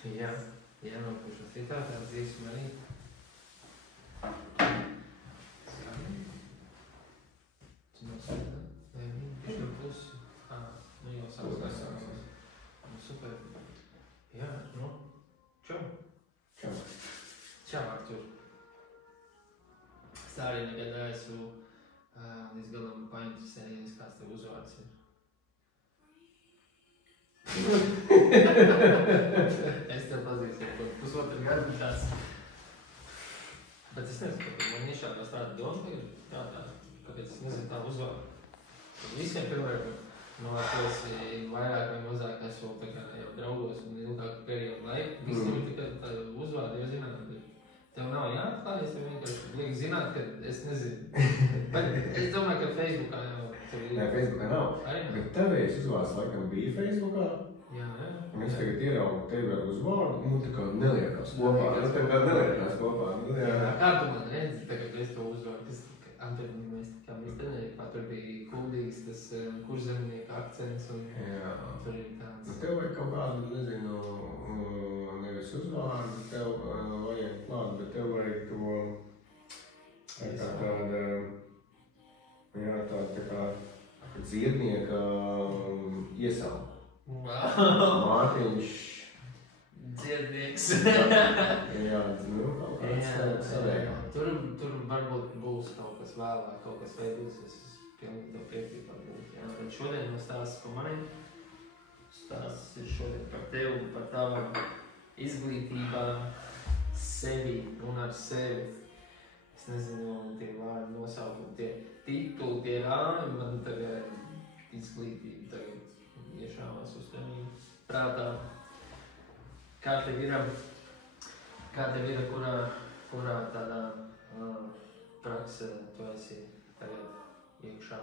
Jā, jānopūšas. Ir tāds dzīves arī. Tu nosaka, vai viņš ir pusi? Nu jau sāks. Super. Jā, nu, čau. Čau, Artur. Es tā arī nekad neesmu līdz galam painteresējies, kāds tev uzvārds ir. Es tev pazīstu kaut pusotru gadu tāds. Bet es nezinu, man iešādās tāda doma, ka jātā, kāpēc es nezinu tā uzvārdu. Visiem pilnēr, tu esi vairāk vai mazāk esmu tā kā jau draugos un ilgāku periodu laiku. Visiem ir tikai tāda uzvārda, jau zināt, tev nav jāatklājas, tev vienkārši liek zināt, ka es nezinu. Bet es domāju, ka Facebookā jau tur ir. Nē, Facebookā nav. Bet tevējs uzvārds laikam bija Facebookā. Jā. Un es tagad ieraugu tevi ar uzvārdu, un tā kā neliekās kopā. Es tā kā neliekās kopā. Kā tu man redzi, tagad es to uzvārdu? Mēs trenējumā, tur bija kuldīgs, tas kurzemnieka akcents un tur ir tāds. Tev vajag kaut kādu, nezinu, nevis uzvārdu, tev vajag klāt, bet tev vajag to tā kā dziednieka iesauku. Mārtiņš. Dziednieks. Jā, kaut kāds savējā. Tur varbūt būs kaut kas vēlāk, kaut kas veidosies, es pilnīgi tev piekrītu varbūt. Jā, bet šodien no stāsts par mani. Stāsts ir šodien par tevi, par tavu izglītībā, sevi un ar sevi. Es nezinu, tie vārdi nosaukumi, tie tituli, tie rāmi, man tagad izglītība tagad iešāvās uz tevi prātā. Kā tev ir, kurā tādā praksē tu esi tagad iekšā?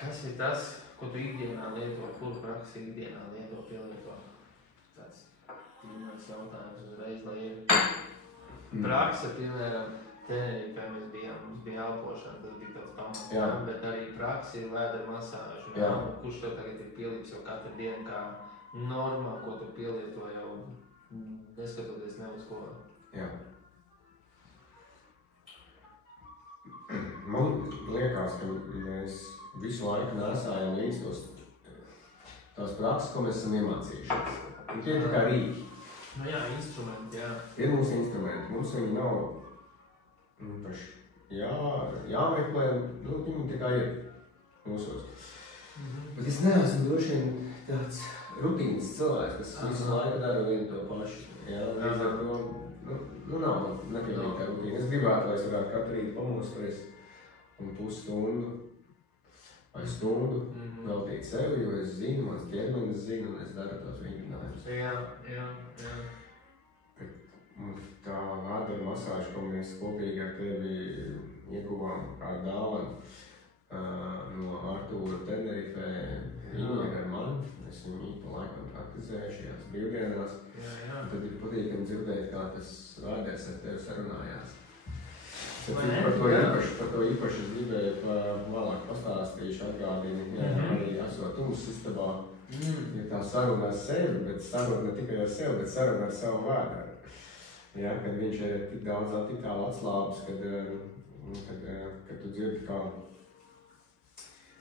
Kas ir tas, ko tu ikdienā lieto, kuru praksi ikdienā lieto, pielieto? Tāds pirmais jautājums uzreiz, lai ir prakse, piemēram, Tenerifē mēs mums bija elpošana, tas bija tāds pamats, bet arī praksi ir vēdera masāža. Kurš tev tagad ir pielīgs jau katru dienu kā normā, ko tu pielieto jau neskatoties ne uz ko? Jā. Man liekas, ka mēs visu laiku nesājam līdz tās prakses, ko mēs esam iemācījušies. Un tie ir kā rīki. Nu jā, instrumenti, jā. Tie ir mūsu instrumenti. Mums viņi nav jāmeklē, viņi tikai ir mūsos. Bet es neesmu droši vien tāds rutīnas cilvēks, kas visu laiku dara vienu to pašu. Jā, līdz ar to, nav nepilnīga rutīna. Es gribētu, lai es varētu katru rītu pamosties un pusstundu vai stundu veltīt sevi, jo es zinu, mans ķermenis zina, un es daru tos vingrinājumus. Jā. Tā vēdera masāža, ko mēs kopīgi ar tevi ieguvām kā dāvanu no Artūra Tenerifē, viņi ir ar mani. Es viņu pa laikam praktizēju šajās brīvdienās. Tad ir patīkami dzirdēt, kā tas vēders ar tevi sarunājās. Par to īpaši es gribēju vēlāk pastāstīšu, atgādini, arī esot istabā, ja tā saruna ar sevi, bet saruna ne tikai ar sevi, bet saruna ar savu vēderu. Ja, kad viņš ir tik daudz, tik tālu atslābis, kad tu dzirdi,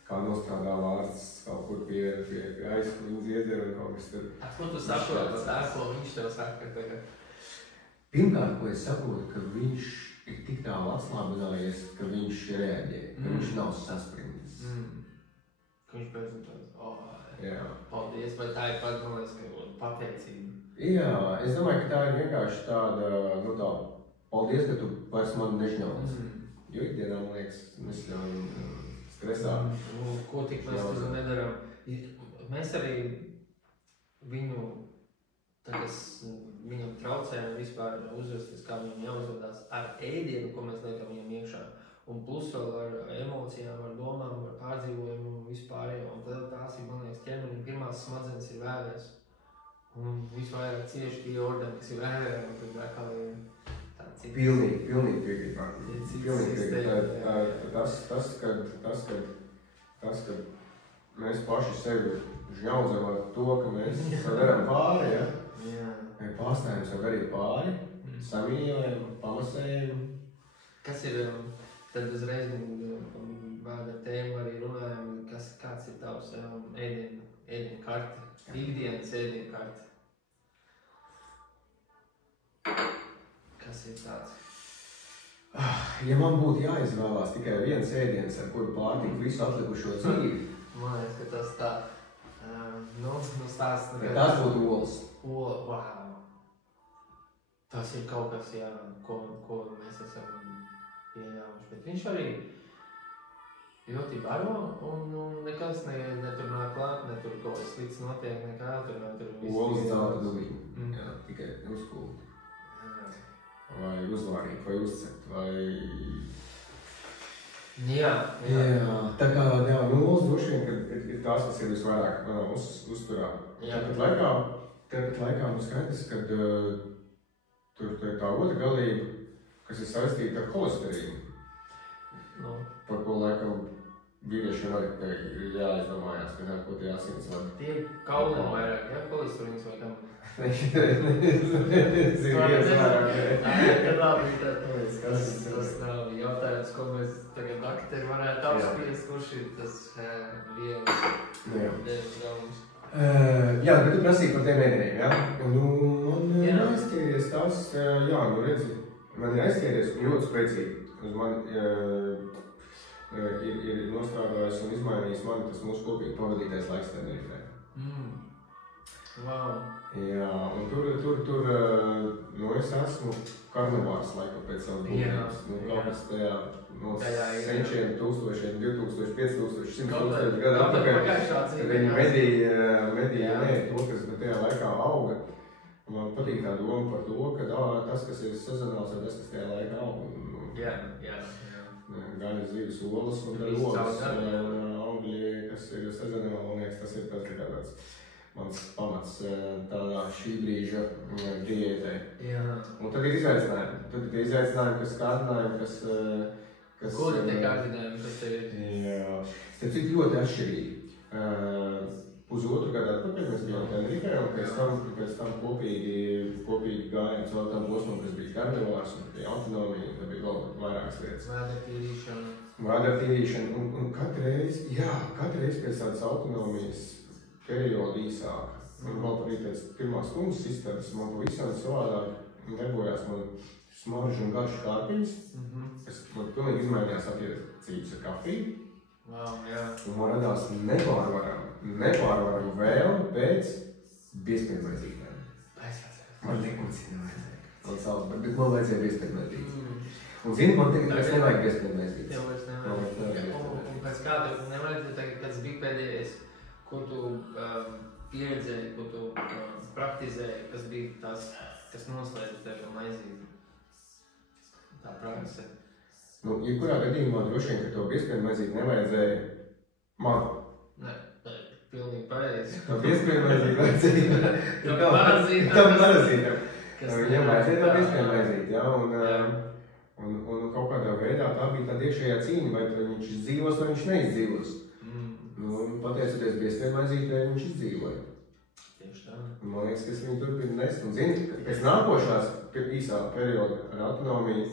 kā nostrādā vārds kaut kur pie aizkliņas iedzer un kaut kas tur. Ko tu saproti tā, ko viņš tev saka tagad? Pirmkārt, ko es saprotu, ka viņš ir tik tālu atslābinājies, ka viņš reaģē, ka viņš nav saspringis. Ka viņš pēc tāds, jā. Paldies, vai tā ir pateicība? Jā, es domāju, ka tā ir vienkārši tāda, paldies, ka tu vairs mani nežņauc. Jo ikdienā, man liekas, mēs ļaujam stresā. Ko tik mēs tur nedaram? Mēs arī viņam traucējam vispār uzvesties, kā viņam jāuzvedās ar ēdienu, ko mēs liekam viņam iekšā. Un plus vēl ar emocijām, ar domām, ar pārdzīvojumu un vispārējo. Un tad tās ir, man liekas, ķermeņa pirmās smadzenes ir vēders. Un visvairāk cieši tie ordeni, kas ir vēderi, un tad kā ir tāds cits. Pilnīgi piekrīt. Tas, kad mēs paši sevi Žņaudzam ar to, ka mēs sev darām pāri, ja? Jā. Vai pārstājam sev darīt pāri, samīļojam, pamasējam. Kas ir, tad uzreiz vārda tēmu arī runājam, kāds ir tavs ēdienu karte, ikdienas ēdienu karte? Kas ir tāds? Ja man būtu jāizvēlās tikai viens ēdiens, ar kuru pārtikt visu atlikušo dzīvi, man liekas, ka tas tā, stāsts... Tas būtu olas. Wow! Tas ir kaut kas, jā, ko mēs esam pieļāvuši, bet viņš arī ļoti baro un nekas netur nāk klāt, netur kaut kas slikts notiek, nekā tur viss... Olas zelta duliņi, jā, tikai uzkult. Vai uzvārīt, vai uzcekt, vai... Jā. Tā kā, jā, olas droši vien, kad ir tās, kas ir visvairāk manā uzturā. Tāpat laikā mums skaidrs, kad tur ir tā otra galība, kas ir saistīta ar holesterīnu. Par ko laikam vīriešiem arī ir jāizdomājās, ka ko tie asins var. Tie kauliem vairāk, jā, holesterīns vai kam? Tas nav jautājums, ko mēs tagad naktī varētu apspriest, kurš ir tas lielas galvums. Jā, bet tu prasīji par tiem ēdieniem, jā? Man ir aizskēries tas, jā, redzi, man ir aizskēries ļoti spēcīgi. Uz mani ir nostrādājis un izmainījis mani tas mūsu kopīgi pavadītais laiks Tenerifē. Wow. Jā, un tur, es esmu karnevārs laikam pēc savu būtības. Kaut kas tajā no senčiem, 1000, 2000, 5000, 100 000 gadu atpakaļ, kad viņi medīja to, kas tajā laikā auga. Man patīk tā doma par to, ka tas, kas ir sezonāls, ir tas, kas tajā laikā auga. Jā. Gaļas, zivis, olas un olas, augļi, kas ir sezonāli, man liekas, tas ir tāds mans pamats tādā šī brīža diētai. Jā. Un tad ir izaicinājumi. Tad ir izaicinājumi, kas kārdinājumi, kas... Kur ir tie kārdinājumi, kas tev ir? Jā. Tas ir ļoti atšķirīgi. Pusotru gadu atpakaļ mēs bijām Tenerifē, un pēc tam kopīgi gājām caur tam posmam, kas bija karnevārs, un bija autonomija, un tad bija vēl vairākas lietas. Vēdertīrīšana. Un katru reizi pēc tādas autonomijas perioda īsāka. Un vēl arī pēc pirmās stundas sistēmas man pavisam savādāk darbojās man smaržu un garšu kārpiņas, kas man pilnīgi izmainījās attiecības ar kafiju. Wow, jā. Un man radās nepārvaram vēlme pēc biezpienmaizītēm. Man nekoncina nevajadzēja. Bet man vajadzēja biezpienmaizīt. Un zini, man tagad nevajag biezpienmaizīt. Tev vairs nevajag. Un pēc kā tev nevajag, tagad, kas bija pēdējais, ko tu pieredzēji, ko tu praktizēji, kas bija tas, kas noslēdza tev šo maizīti? Tā prakse. Jebkurā gadījumā droši vien, ka to biezpienmaizīt nevajadzēja man. Nē, pilnīgi pareizi. To biezpienmaizīt vajadzēja. Tam parazītam. Viņam vajadzēja to biezpienmaizīt, jā. Un kaut kādā veidā tā bija tāda iekšējā cīņa, vai viņš izdzīvos, vai viņš neizdzīvos. Pateicoties biezpienmaizītē, viņš izdzīvoja. Tieši tā. Man liekas, ka es viņu turpinu nest. Un zini, pēc nākošās īsā perioda ar autonomiju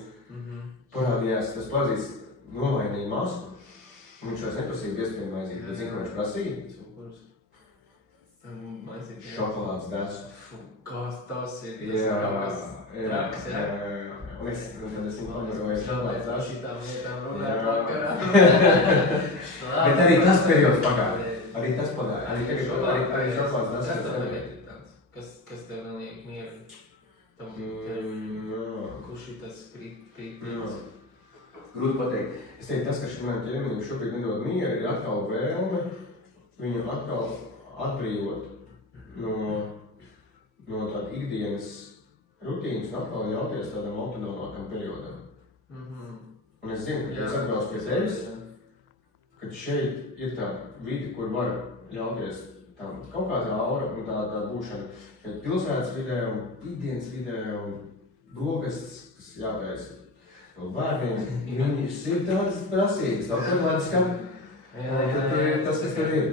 parādījās tas pazīsts nomainīja masku. Viņš vairs neprasīja biezpienmaizīt, bet zini, ko viņš prasīja? Šokolādes desu. Kas tas ir? Jā. Un es viņu pamaroju šokolādes desu. Šitām lietām runāt vakarā. Bet arī tas periods pagāja. Arī tas pagāja. Arī šokolādes desu. Kas tev neliek mieru? Kurš ir tas krītījums? Grūti pateikt. Es teiktu, tas, kas manam ķermenim šobrīd nedod mieru, ir atkal vēlme viņu atkal atbrīvot no tāda ikdienas rutīnas un atkal ļauties tādam autonomākam periodam. Un es zinu, ka es atbraucu pie tevis, kad šeit ir tā vide, kur var ļauties tam kaut kāda aura un tā būšana. Pilsētas vidē un ikdienas vidē un brokastis, kas jātaisa vēl bērniem, viņas ir tādas prasības, automātiskam, tad ir tas, kas tur ir.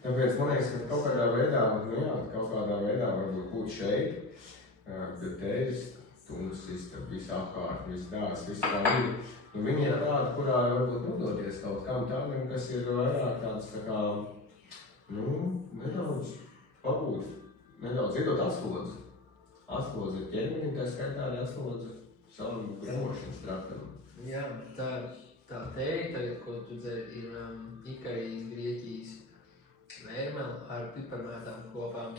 Tāpēc man liekas, ka kaut kādā veidā varbūt būt šeit, pie tevis, tumsis, viss apkārt, viss dārs, viss tā vidi. Nu, viņi ir tādi, kurā varbūt nodoties kaut kam tādam, kas ir vairāk tāds tā kā, nedaudz pabūt, nedaudz iedot atslodzi. Atslodzi ķermeni, tā skaitā arī atslodzi savam gremošanas traktam. Jā, tā tēja tagad, ko tu dzer, ir Ikarijas Grieķijas vērmeli ar piparmētām kopām.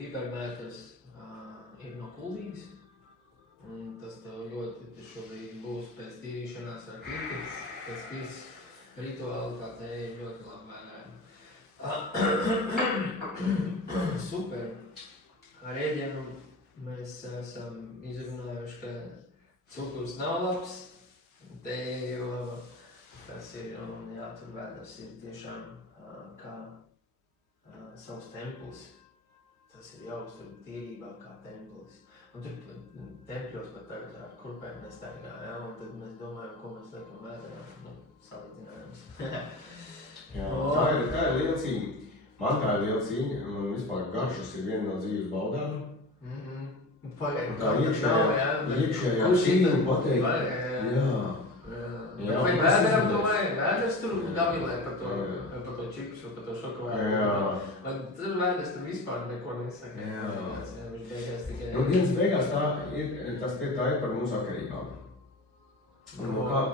Piparmētas ir no kuldīgas, un tas tev ļoti šobrīd būs pēc tīrīšanās ar klipi, pēc viss rituāli tā tēja ir ļoti labi vērējama. Super! Ar ēdienu mēs esam izrunājuši, ka cukurs nav labs, tēja ir laba, tas ir, un jā, tur vēders ir tiešām kā savs templis. Tas ir jāuztur tīrībā kā templis. Un tur tempļos pat tagad ar kurpēm nestaigā, jā, un tad mēs domājam, ko mēs liekam vēdā, salīdzinājums. Jā, tā ir liela cīņa. Man tā ir liela cīņa, un vispār garšas ir viena no dzīves baudām. Pagaid, tā iekšējā cīņa pateikt, jā. Vai vēderam to vajag? Vēders tur gavilē par to čipsu, par to šokolādu. Tur vēders tur vispār neko nesaka. Dienas beigās tā ir par mūsu atkarībām.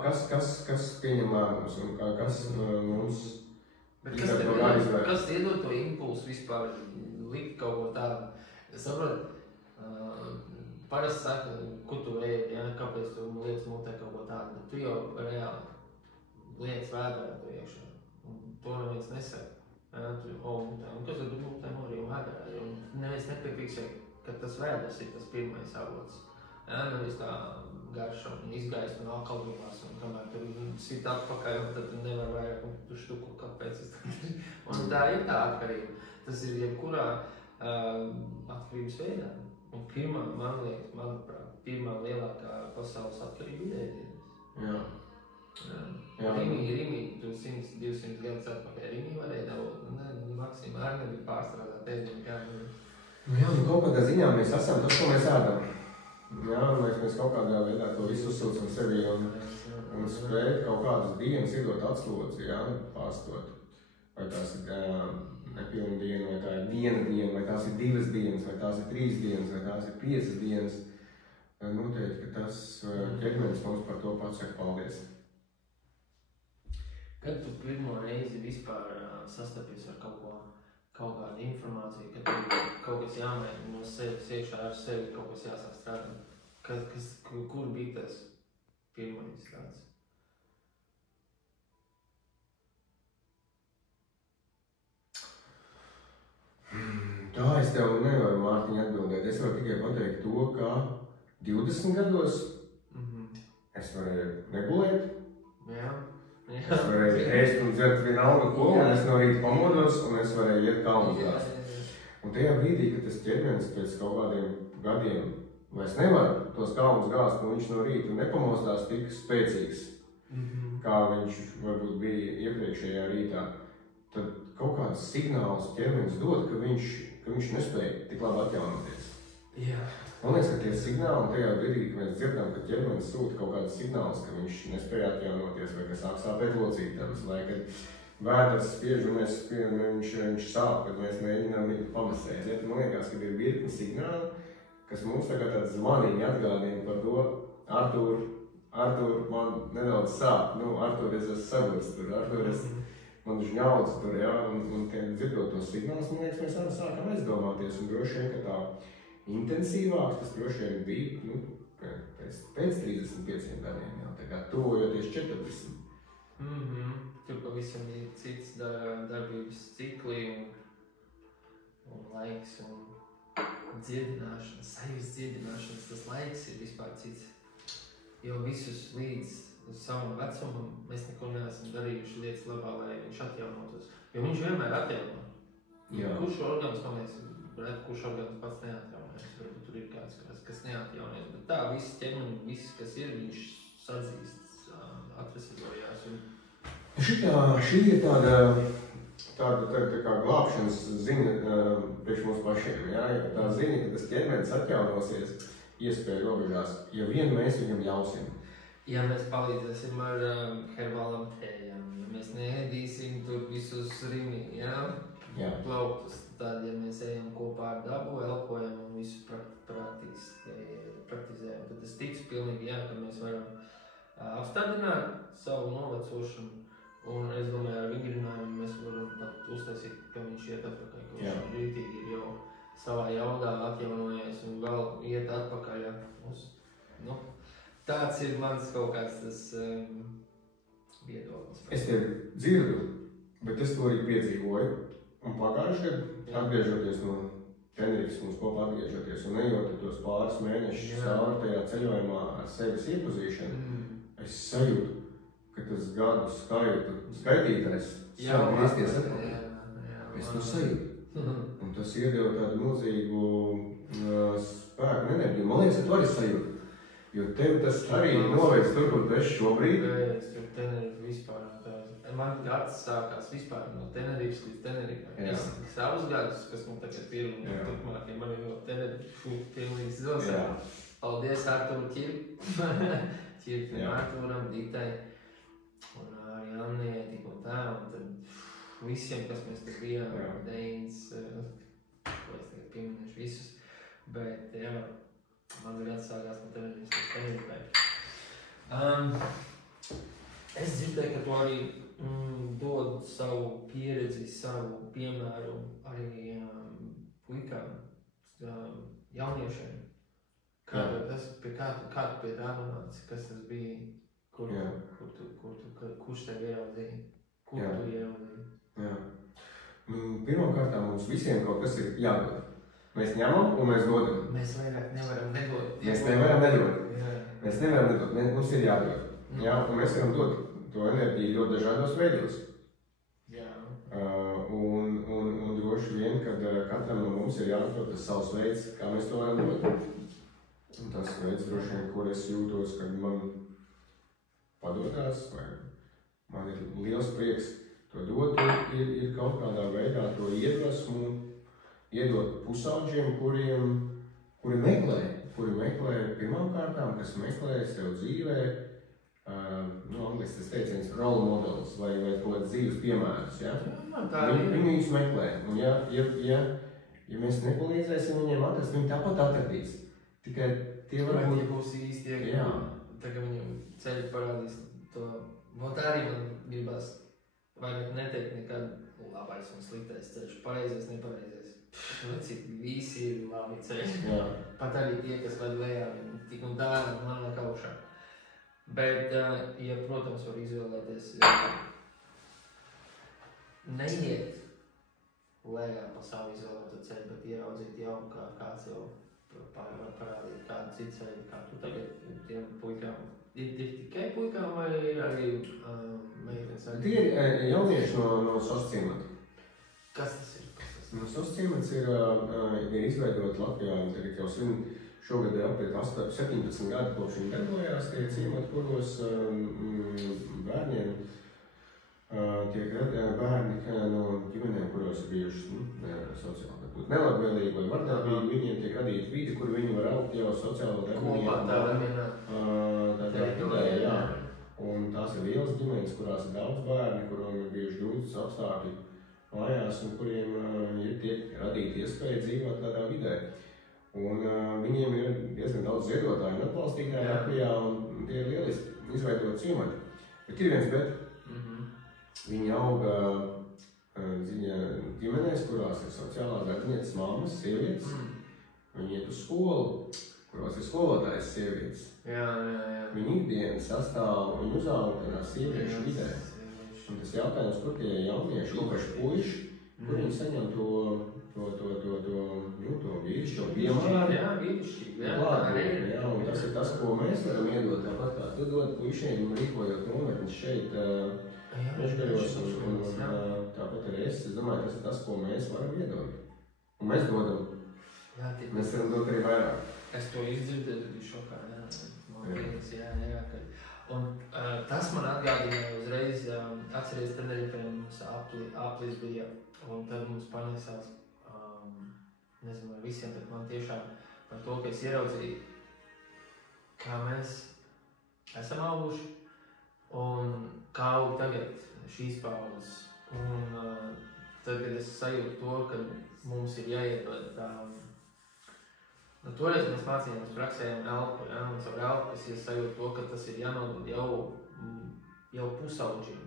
Kas pieņem lēmumus un kas mums... Bet kas iedod to impulsu vispār likt kaut ko tādu? Es saprotu, parasti saka, ko tu ēd, ja? Kāpēc tu lietas mutē kaut ko tādu, bet tu jau reāli lietas vēdā to iekšā. Un to neviens nesaka. Ja? Un kas tad tu mutē arī vēdā? Un neviens nepiefiksē, ka tas vēders ir tas pirmais avots. Ja? Nevis tā garša un izgaist un alkalībās, un kamēr tur sit atpakaļ, un tad nevar vairāk tu štuku, kāpēc es tad ir. Un tā ir tā atkarība. Tas ir jebkurā atkarības veidā. Un pirmā, manuprāt, pirmā lielākā pasaules atkarība ir ēdienas. Jā. Rimī, tu 100-200 gadus atpakaļ Rimī varēja dabūt, Maksimā arī nebija pārstrādāt ēdienu. Jā, kaut kādā ziņā mēs esam tas, ko mēs ēdam. Jā, mēs kaut kādā veidā to visu uzsilcam sevi un spēt kaut kādas dienas iedot atslodzi, jā, pārstot. Vai tās ir nepilna diena, vai tā ir viena diena, vai tās ir 2 dienas, vai tās ir 3 dienas, vai tās ir 5 dienas. Noteikti, ka tas ķermenis mums par to pats saka paldies. Kad tu pirmo reizi vispār sastapies ar kaut kādu informāciju, kad tu kaut kas jāmēģina no sevis iekšā ar sevi, kaut kas jāsāk strādāt, kur bija tas pirmais tāds? Tā es tev nevaru, Mārtiņ, atbildēt. Es varu tikai pateikt to, ka 20 gados es varēju negulēt. Es varēju ēst un dzert vienalga ko, un es no rīta pamodos, un es varēju iet kalnu gāzt. Un tajā brīdī, kad tas ķermenis pēc kaut kādiem gadiem vairs nevar tos kalnus gāzt, un viņš no rīta nepamostās tik spēcīgs, kā viņš varbūt bija iepriekšējā rītā, tad kaut kāds signāls ķermenis dod, ka viņš nespēja tik labi atjaunoties. Man liekas, ka tie signāli tajā brīdī, kad mēs dzirdam, ka ķermenis sūta kaut kādas signālus, ka viņš nespēja atjaunoties, vai ka sāk sāpēt locītavas, vai kad vēders spiež un viņš sāp, kad mēs mēģinām viņu pamasēt. Ja? Man liekas, ka ir virkni signāli, kas mums tagad tāds zvanīgi atgādina par to, Artur, man nedaudz sāp, Artur, es esmu sagurs tur, Artur, man žņauds tur, ja? Un dzirdot tos signālus, man liekas, mēs arī sākam aizdomāties, un droši vien, ka tā intensīvāk tas droši vien bija, pēc 35 gadiem jau, tā kā tuvojoties 40. Tur pavisam ir cits darbības cikli un laiks un dziedināšanas, sajūtas dziedināšanas, tas laiks ir vispār cits. Jo visus līdz savam vecumam mēs neko neesam darījuši lietas labā, lai viņš atjaunotos. Jo viņš vienmēr atjauno. Kurš orgāns, man liekas, kurš orgāns pats neatjaunojas. Varbūt tur ir kāds, kas neatjaunojas. Bet tā, viss ķermeņi, viss, kas ir, viņš sadzīst, atvesaļojās. Šī ir tāda tāda tā kā glābšanas ziņa priekš mums pašiem, jā, jo tā ziņa, ka tas ķermenis atjaunosies, iespēja robežās, ja vien mēs viņam ļausim. Ja mēs palīdzēsim ar herbālam tējām, ja mēs neēdīsim tur visus rimi, jā, plauktus, tad, ja mēs ejam kopā ar dabu, elpojam un visu praktizējam, tad es ticu pilnīgi, jā, ka mēs varam apstādināt savu novecošanu, un es domāju, ar vingrinājumu mēs varam pat uztaisīt, ka viņš iet atpakaļ, ka viņš rītīgi ir jau savā jaudā atjaunojies un vēl iet atpakaļ uz, tāds ir mans kaut kāds tas viedoklis. Es tevi dzirdu, bet es to arī piedzīvoju. Un pagājuši gadu, atgriežoties no Tenerikas, mums kopā atgriežoties un ejot tos pāris mēnešus cauri tajā ceļojumā ar sevis iepazīšanu, es sajūtu, ka tas gadu skaitītājs sāk griezties atpakaļ. Es to sajūtu. Un tas iedeva tādu milzīgu spēku un enerģiju. Man liekas, ka tu arī sajūti. Jo tev tas arī noveic tur, kur tu esi šobrīd. Es tur Tenerife vispār. Man gads sākās vispār no Tenerifes līdz Tenerikai. Es savus gadus, kas man tagad ir un turpmākiem, man ir no Tenerife pilnīgs zils. Paldies Arturu Ķirtim, Arturam, Ditai un arī Annijai tik un tā. Un tad visiem, kas mēs te bijām, Deins, ko es tagad pieminēšu visus. Bet jā, mans gads sākās no Tenerifes līdz Tenerikai. Es dzirdēju, ka tu arī dod savu pieredzi, savu piemēru arī puikām, jauniešiem. Kā tu pie tā nonāci? Kas tas bija? Kurš tev ieraudzīja? Kur tu ieraudzīji? Pirmkārt, mums visiem kaut kas ir jādod. Mēs ņemam un mēs dodam. Mēs vairāk nevaram nedot. Mēs nevaram nedot. Mums ir jādod. Un mēs varam dot to enerģiju ļoti dažādos veidos. Un droši vien, kad katram no mums ir jāatrod tas savs veids, kā mēs to varam dot. Un tas veids droši vien, kur es jūtos, kad man padodās, vai man ir liels prieks to dot, ir kaut kādā veidā to iedvesmu, iedot pusauģiem, kuri meklē pirmām kārtām, kas meklē sev dzīvē, angļuiski tas teiciens role models vai kaut kāds dzīves piemērus, ja? Viņi viņus meklē, un ja mēs nepalīdzēsim viņiem atrast, viņi tāpat atradīs. Tikai tie varbūt... Tie būs īsti, tagad viņam ceļi parādīs to, tā arī man gribas, vajag neteikt nekad labais un sliktais ceļš, pareizais, nepareizais. Cik visi ir labi ceļi, pat arī tie, kas ved lejā, tik un tā man nekaušā. Bet, protams, var izvēlēties neiet lejā pa savu izvēlēto ceļu, bet ieraudzīt jau, kā kāds jau var parādīt kādu citu ceļu, kā tu tagad tiem puikām. Ir tikai puikām vai ir arī meitenes? Tie ir jaunieši no Sosciemata. Kas tas ir? No Sosciemats ir izveidot Latvijā, tagad jau šogad ir apiet 17 gadi, kopš viņi darbojās tie ciemati, kuros bērniem tiek bērni no ģimenēm, kuros ir bijuši sociāli nelabvēlīgi vai vardarbīgi, viņiem tiek radīta vide, kur viņi var augt jau sociālo darbinieki. Tādā vidē, Un tās ir lielas ģimenes, kurās ir daudz bērni, kuriem ir bijuši grūtas apstākļi mājās un kuriem tiek radīta iespēja dzīvot tādā vidē. Un viņiem ir diezgan daudz ziedotāju un atbalstītāju Latvijā, un tie ir lieliski izveidot ciemati. Bet ir viens bet. Viņi auga ģimenēs, kurās ir sociālās darbinieces mammas, sievietes. Viņi iet uz skolu, kurās ir skolotājs sievietes. Viņa ikdiena sastāv un uzauga tādā sieviešu vidē. Un tas jautājums, kur tie jaunieši, īpaši puiši, kur viņi saņem to vīrišķo piemēru. Un tas ir tas, ko mēs varam iedot, tāpat kā tu dod puišiem un rīkojot nometnes šeit Mežgaļos un tāpat arī es domāju, tas ir tas, ko mēs varam iedot. Un mēs dodam. Mēs varam dot arī vairāk. Es to izdzirdēju, bija šokā, man liekas, ka Un tas man atgādināja uzreiz, atceries, Tenerifē mums aplis bija, un tad mums paņēsās, nezinu, vai visiem, bet man tiešām par to, ka es ieraudzīju, kā mēs esam auguši, un kā aug tagad šīs paudzes. Un tad, kad es sajūtu to, ka mums ir jāiedod tā, toreiz mēs mācījāmies praksējām elpu, ja, un caur elpu es sajūtu to, ka tas ir jānodod jau pusauģiem,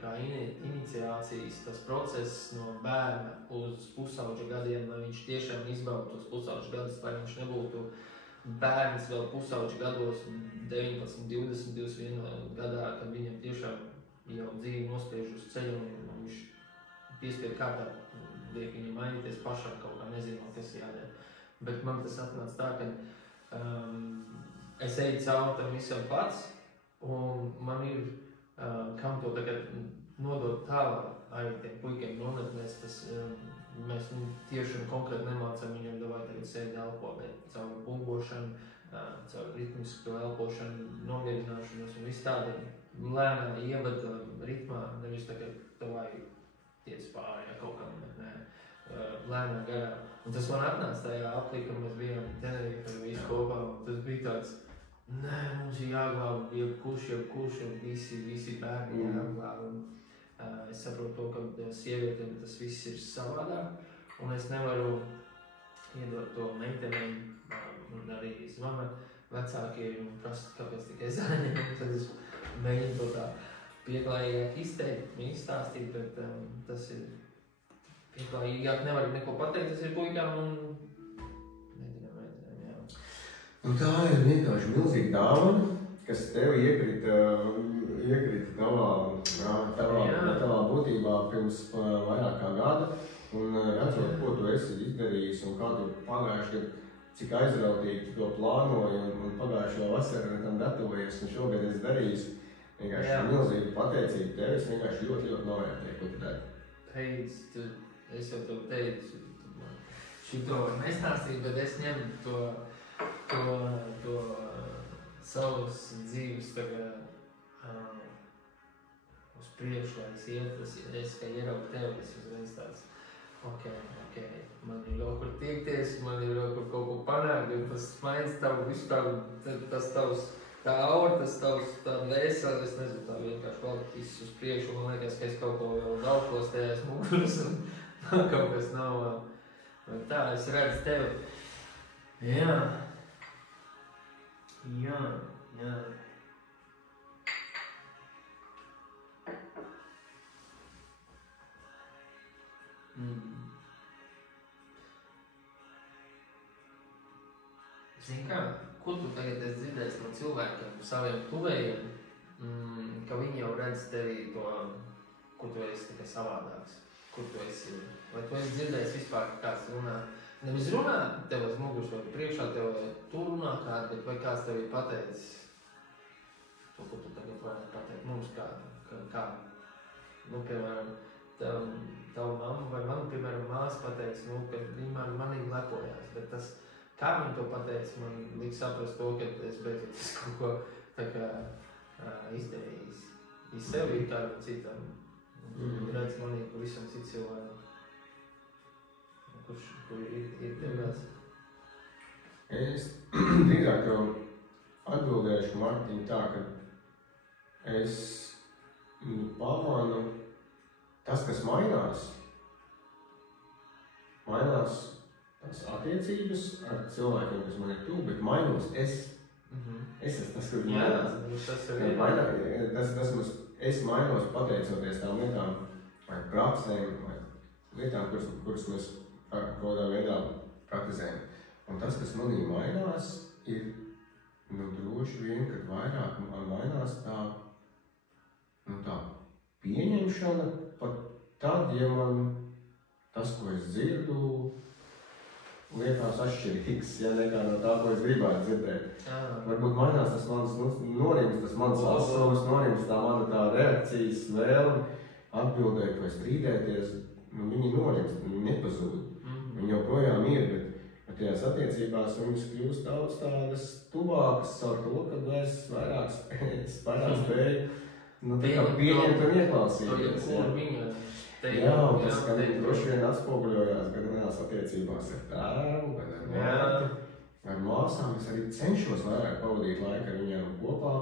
kā iniciācijas, tas process no bērna uz pusauģa gadiem, lai viņš tiešām izbauda tos pusauģa gadus, lai viņš nebūtu bērns vēl pusauģa gados 19, 20, 21 gadā, kad viņam tiešām jau dzīvi nospiež uz ceļu un viņš piespiedu kārtā liek viņam mainīties pašam kaut kā nezinot, kas jādara. Bet man tas atnāca tā, ka es eju cauri tam visam pats un man ir kam to tagad nodot tālāk arī tiem puikiem nonatnēs, mēs tieši un konkrēti nemācām viņiem davai tagad sēdi elpo, bet caur bungošanu, caur ritmisku elpošanu, nomierināšanos un viss tāda lēnā ievada ritmā, nevis tagad davai tiec pāri, ja kaut kam, bet nē, lēnā garā. Un tas man atnāca tajā aplī, kad mēs bijām Tenerifē visi kopā, un tas bija tāds, nē, mums ir jāglāb jebkurš, un visi bērni jāglāb. Es saprotu to, ka sievietēm tas viss ir savādāk, un es nevaru iedot to meitenēm, un arī zvana vecākie un prasa, kāpēc tikai zaļi, tad es mēģinu to tā pieklājīgāk izteikt, izstāstīt, bet tas ir pieklājīgāk, nevar neko pateikt, tas ir puikām un meitenēm, jā. Un tā ir vienkārši milzīga dāvana, kas tev iekrita tavā būtībā pirms vairāk kā gada, un redzot, ko tu esi izdarījis un kā tu pagājuši gadu, cik aizrautīgi to plānoji un pagājušo vasaru tam gatavojies un šogad esi darījis. Vienkārši milzīgi pateicību tev, es vienkārši ļoti novērtēju, ko tu dari. Teicu, es jau tev teicu, šito var nestāstīt, bet es ņemu to savus dzīves tagad uz priekšu, lai es iet, es kā ieraugu tev, es uzreiz tāds, ok, man ir vēl kur tiekties, man ir vēl kur kaut ko panākt, un tas smaids tavu, visu tavu, tas tavs, tā aura, tas tavs, tā vēseli, es nezinu, tā vienkārši valkt viss uz priekšu, un man liekas, ka es kaut ko vēl daudzos tajās muguras, un kaut kas nav, bet tā, es redzu tevi. Jā. Zini kā, ko tu tagad esi dzirdējis no cilvēkiem, saviem tuvējiem, ka viņi jau redz tevī to, kur tu esi tikai savādāks, kur tu esi, vai tu esi dzirdējis vispār, ka kāds runā, nevis runā tev uz muguras vai priekšā tev, vai tu runā kādu, bet vai kāds tev ir pateicis to, ko tu tagad varētu pateikt mums kā, nu, piemēram, tavu mammu vai manu, piemēram, māsu pateicis, nu, ka viņi manī lepojās, bet tas, kā man to pateicis, man liek saprast to, ka es beidzot kaut ko tā kā izdarījis. Iz sevi ir kādam citam. Redz manī, ka visam cits cilvēku. Kur ir tev kāds? Es drīzāk jau atbildēšu Martiņu tā, ka es pamanu tas, kas mainās tās attiecības ar cilvēkiem, kas man ir tuvu, bet mainos es. Es esmu tas, kur mainās. Es mainos pateicoties tām lietām, vai praksēm, vai lietām, kuras mēs kaut kādā veidā praktizējam. Un tas, kas manī mainās, ir, droši vien, kad vairāk man mainās tā pieņemšana, pat tad, ja man tas, ko es dzirdu, liekas atšķirīgs, ja nekā no tā, ko es gribētu dzirdēt. Varbūt mainās tas mans norims, tas mans asovs, norims tā mana tā reakcijas vēlme atbildēt vai strīdēties. Viņi norims, viņi nepazūd. Viņi joprojām ir, bet tajās attiecībās viņas kļūst daudz tādas tuvākas caur to, kad es vairāk spēju, nu, tā kā pieņemt un ieklausīties. Jā, un tas, ka droši vien atspoguļojās gan manās attiecībās ar tēvu, gan ar māti, ar māsām. Es arī cenšos vairāk pavadīt laiku ar viņiem kopā.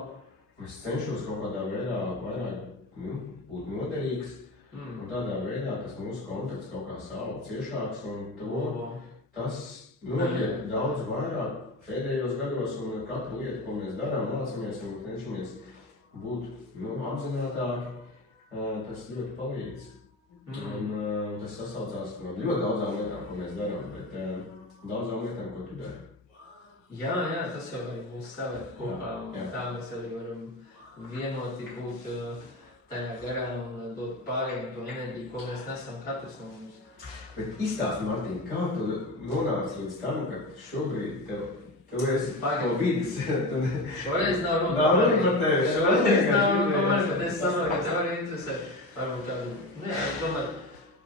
Es cenšos kaut kādā veidā vairāk būt noderīgs. Un tādā veidā tas mūsu kontakts kaut kā savu ciešāks. Un tas notiek daudz vairāk pēdējos gados. Un katru lietu, ko mēs darām, mācāmies un cenšamies būt apzinātāki, tas ļoti palīdz. Un tas sasaucās no ļoti daudzām lietām, ko mēs darām, bet daudzām lietām, ko tu dari. Jā, tas jau arī mūs savērt kopā, un tā mēs arī varam vienoti būt tajā garā un dot pārējiem to enerģiju, ko mēs nesam katrs no mums. Bet izstāsti, Martīn, kā tu nonāci līdz tam, ka šobrīd tev esi no vidas? Šoreiz nav runa par tevi. Šoreiz nav runa par mani, bet es saprotu, ka tev arī interesē. Varbūt kādu, es domāju,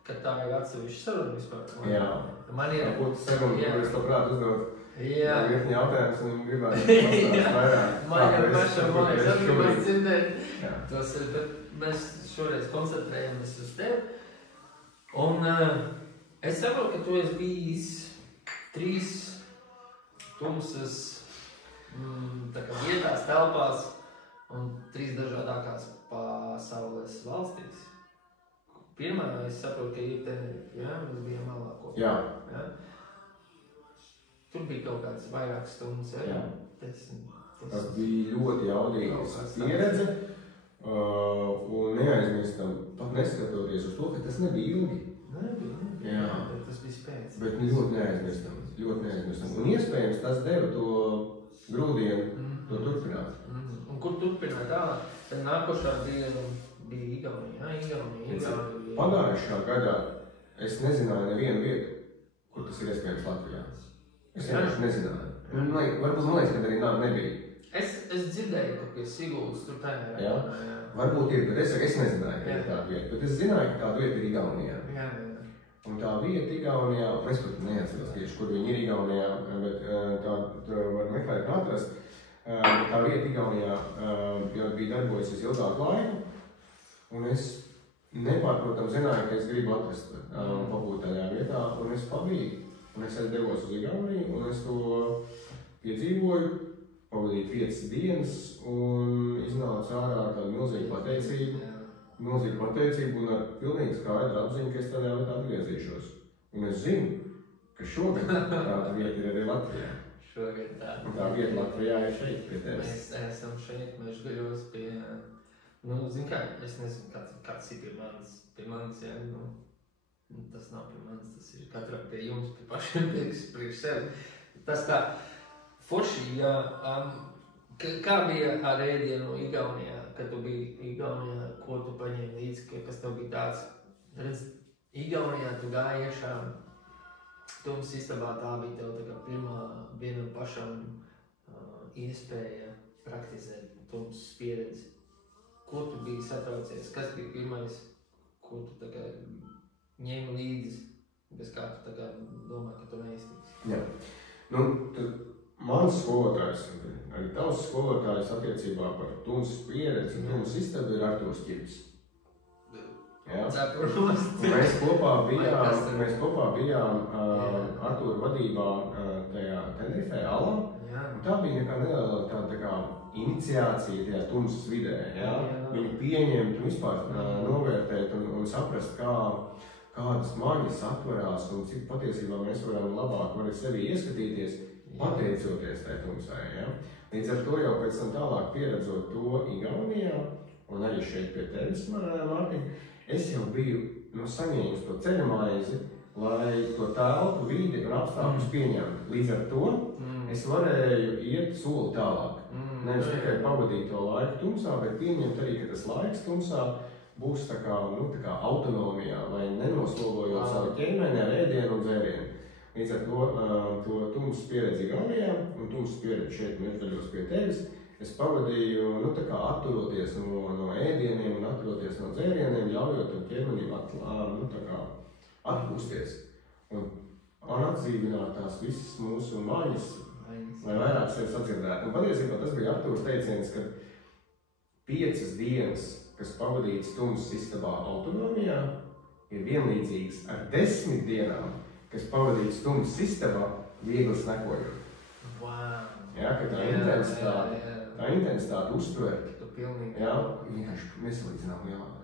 ka tā ir atsevišķa saruna vispār. Jā. Man ir... Būtu saruna, kur es labprāt uzdot virkni jautājumus un gribētu pastāstīt vairāk. Man jau pašam, man es arī gribētu dzirdēt. Tos, bet mēs šoreiz koncentrējamies uz tevi. Un es saprotu, ka tu esi bijis 3 tumsas vietās, telpās un 3 dažādākās pasaules valstīs. Pirmā, es saprotu, ka ir Tenerife, mēs bijām malā kopā. Jā. Tur bija kaut kāds vairākas stundas, jā. Tas bija ļoti jaudīgas pieredze, un neaizmirstam, pat neskatoties uz to, ka tas nebija ilgi. Jā, bet tas bija spēc. Bet ļoti neaizmirstam. Un iespējams tas deva to grūdienu, to turpināt. Un kur turpināt tālāk? Tad nākošā bija Igaunija. Pagājušā gadā es nezināju nevienu vietu, kur tas ir iespējams Latvijā. Es vienkārši nezināju. Varbūt man liekas, ka arī nebija. Es dzirdēju, ka pie Siguldas tur tā ir. Jā. Varbūt ir, bet es nezināju, ka ir tāda vieta. Bet es zināju, ka tāda vieta ir Igaunijā. Jā. Un tā vieta Igaunijā, un es pat neatceros tieši, kur viņi ir Igaunijā, bet tā var meklēt un atrast. Tā vieta Igaunijā jau bija darbojusies ilgāku laiku, un es nepārprotam zināju, ka es gribu atrast pabūt tajā vietā, un es pabiju. Un es aizdevos uz Igauniju, un es to piedzīvoju, pavadīju 5 dienas, un iznāca ārā tādu milzīgu pateicību, un ar pilnīgi skaidru apziņu, ka es tādā vietā atgriezīšos. Un es zinu, ka šogad tāda vieta ir arī Latvijā. Šogad tā. Un tā vieta Latvijā ir šeit pie tevis. Mēs esam šeit, Mežgaļos pie, zin kā, es nezinu, kāds ir pie manis, jā, tas nav pie manis, tas ir katram pie jums, pie pašiem priekš sevi. Tas tā forši, jā, kā bija ar ēdienu Igaunijā, kad tu biji Igaunijā, ko tu paņēmi līdzi, kas tev bija tāds, redz, Igaunijā tu gāji iešā, Tums istabā tā bija tev tā kā pirmā vienam pašam iespēja praktizēt Tums pieredzi. Ko tu biji satraucies, kas bija pirmais, ko tu tā kā ņēmi līdzi, bez kā tu tā kā domā, ka tu neiztiks? Jā. Mans skolotājs, arī tavs skolotājs attiecībā par Tums pieredzi un Tums istabu ir Artūrs Ķips. Mēs kopā bijām Artūra vadībā tajā Tenerifē, Alā. Tā bija nekā neliela tā kā iniciācija tajā Tumsas vidē. Viņu pieņemt un vispār novērtēt un saprast, kādas maņas atverās un cik patiesībā mēs varam labāk sevi ieskatīties, pateicoties tai Tumsai. Līdz ar to jau pēc tam tālāk pieredzot to Igaunijā un arī šeit pie tevis, Mārtiņ, es jau biju saņēmis to ceļamaizi, lai to telpu, vidi un apstākļus pieņemtu. Līdz ar to es varēju iet soli tālāk. Nevis tikai pavadīt to laiku Tumsā, bet pieņemt arī, ka tas laiks Tumsā būs tā kā autonomijā, lai nenoslogojot savu ķermeni ar ēdienu un dzērienu. Līdz ar to Tumsas pieredzi Igaunijā un Tumsas pieredzi šeit Mežgaļos pie tevis, es pavadīju, atturoties no ēdieniem un atturoties no dzērieniem, ļaujot tam ķermenim atpūsties. Un atdzīvināt tās visas mūsu maņas, lai vairāk sevi sadzirdētu. Un patiesībā tas bija Artūrs teiciens, ka 5 dienas, kas pavadītas tumsas istabā autonomijā, ir vienlīdzīgs ar 10 dienām, kas pavadītas tumsas istabā viegli snekojot. Wow. Ja, ka tā intensitāte uztver, ja, vienkārši nesalīdzinām lielāk.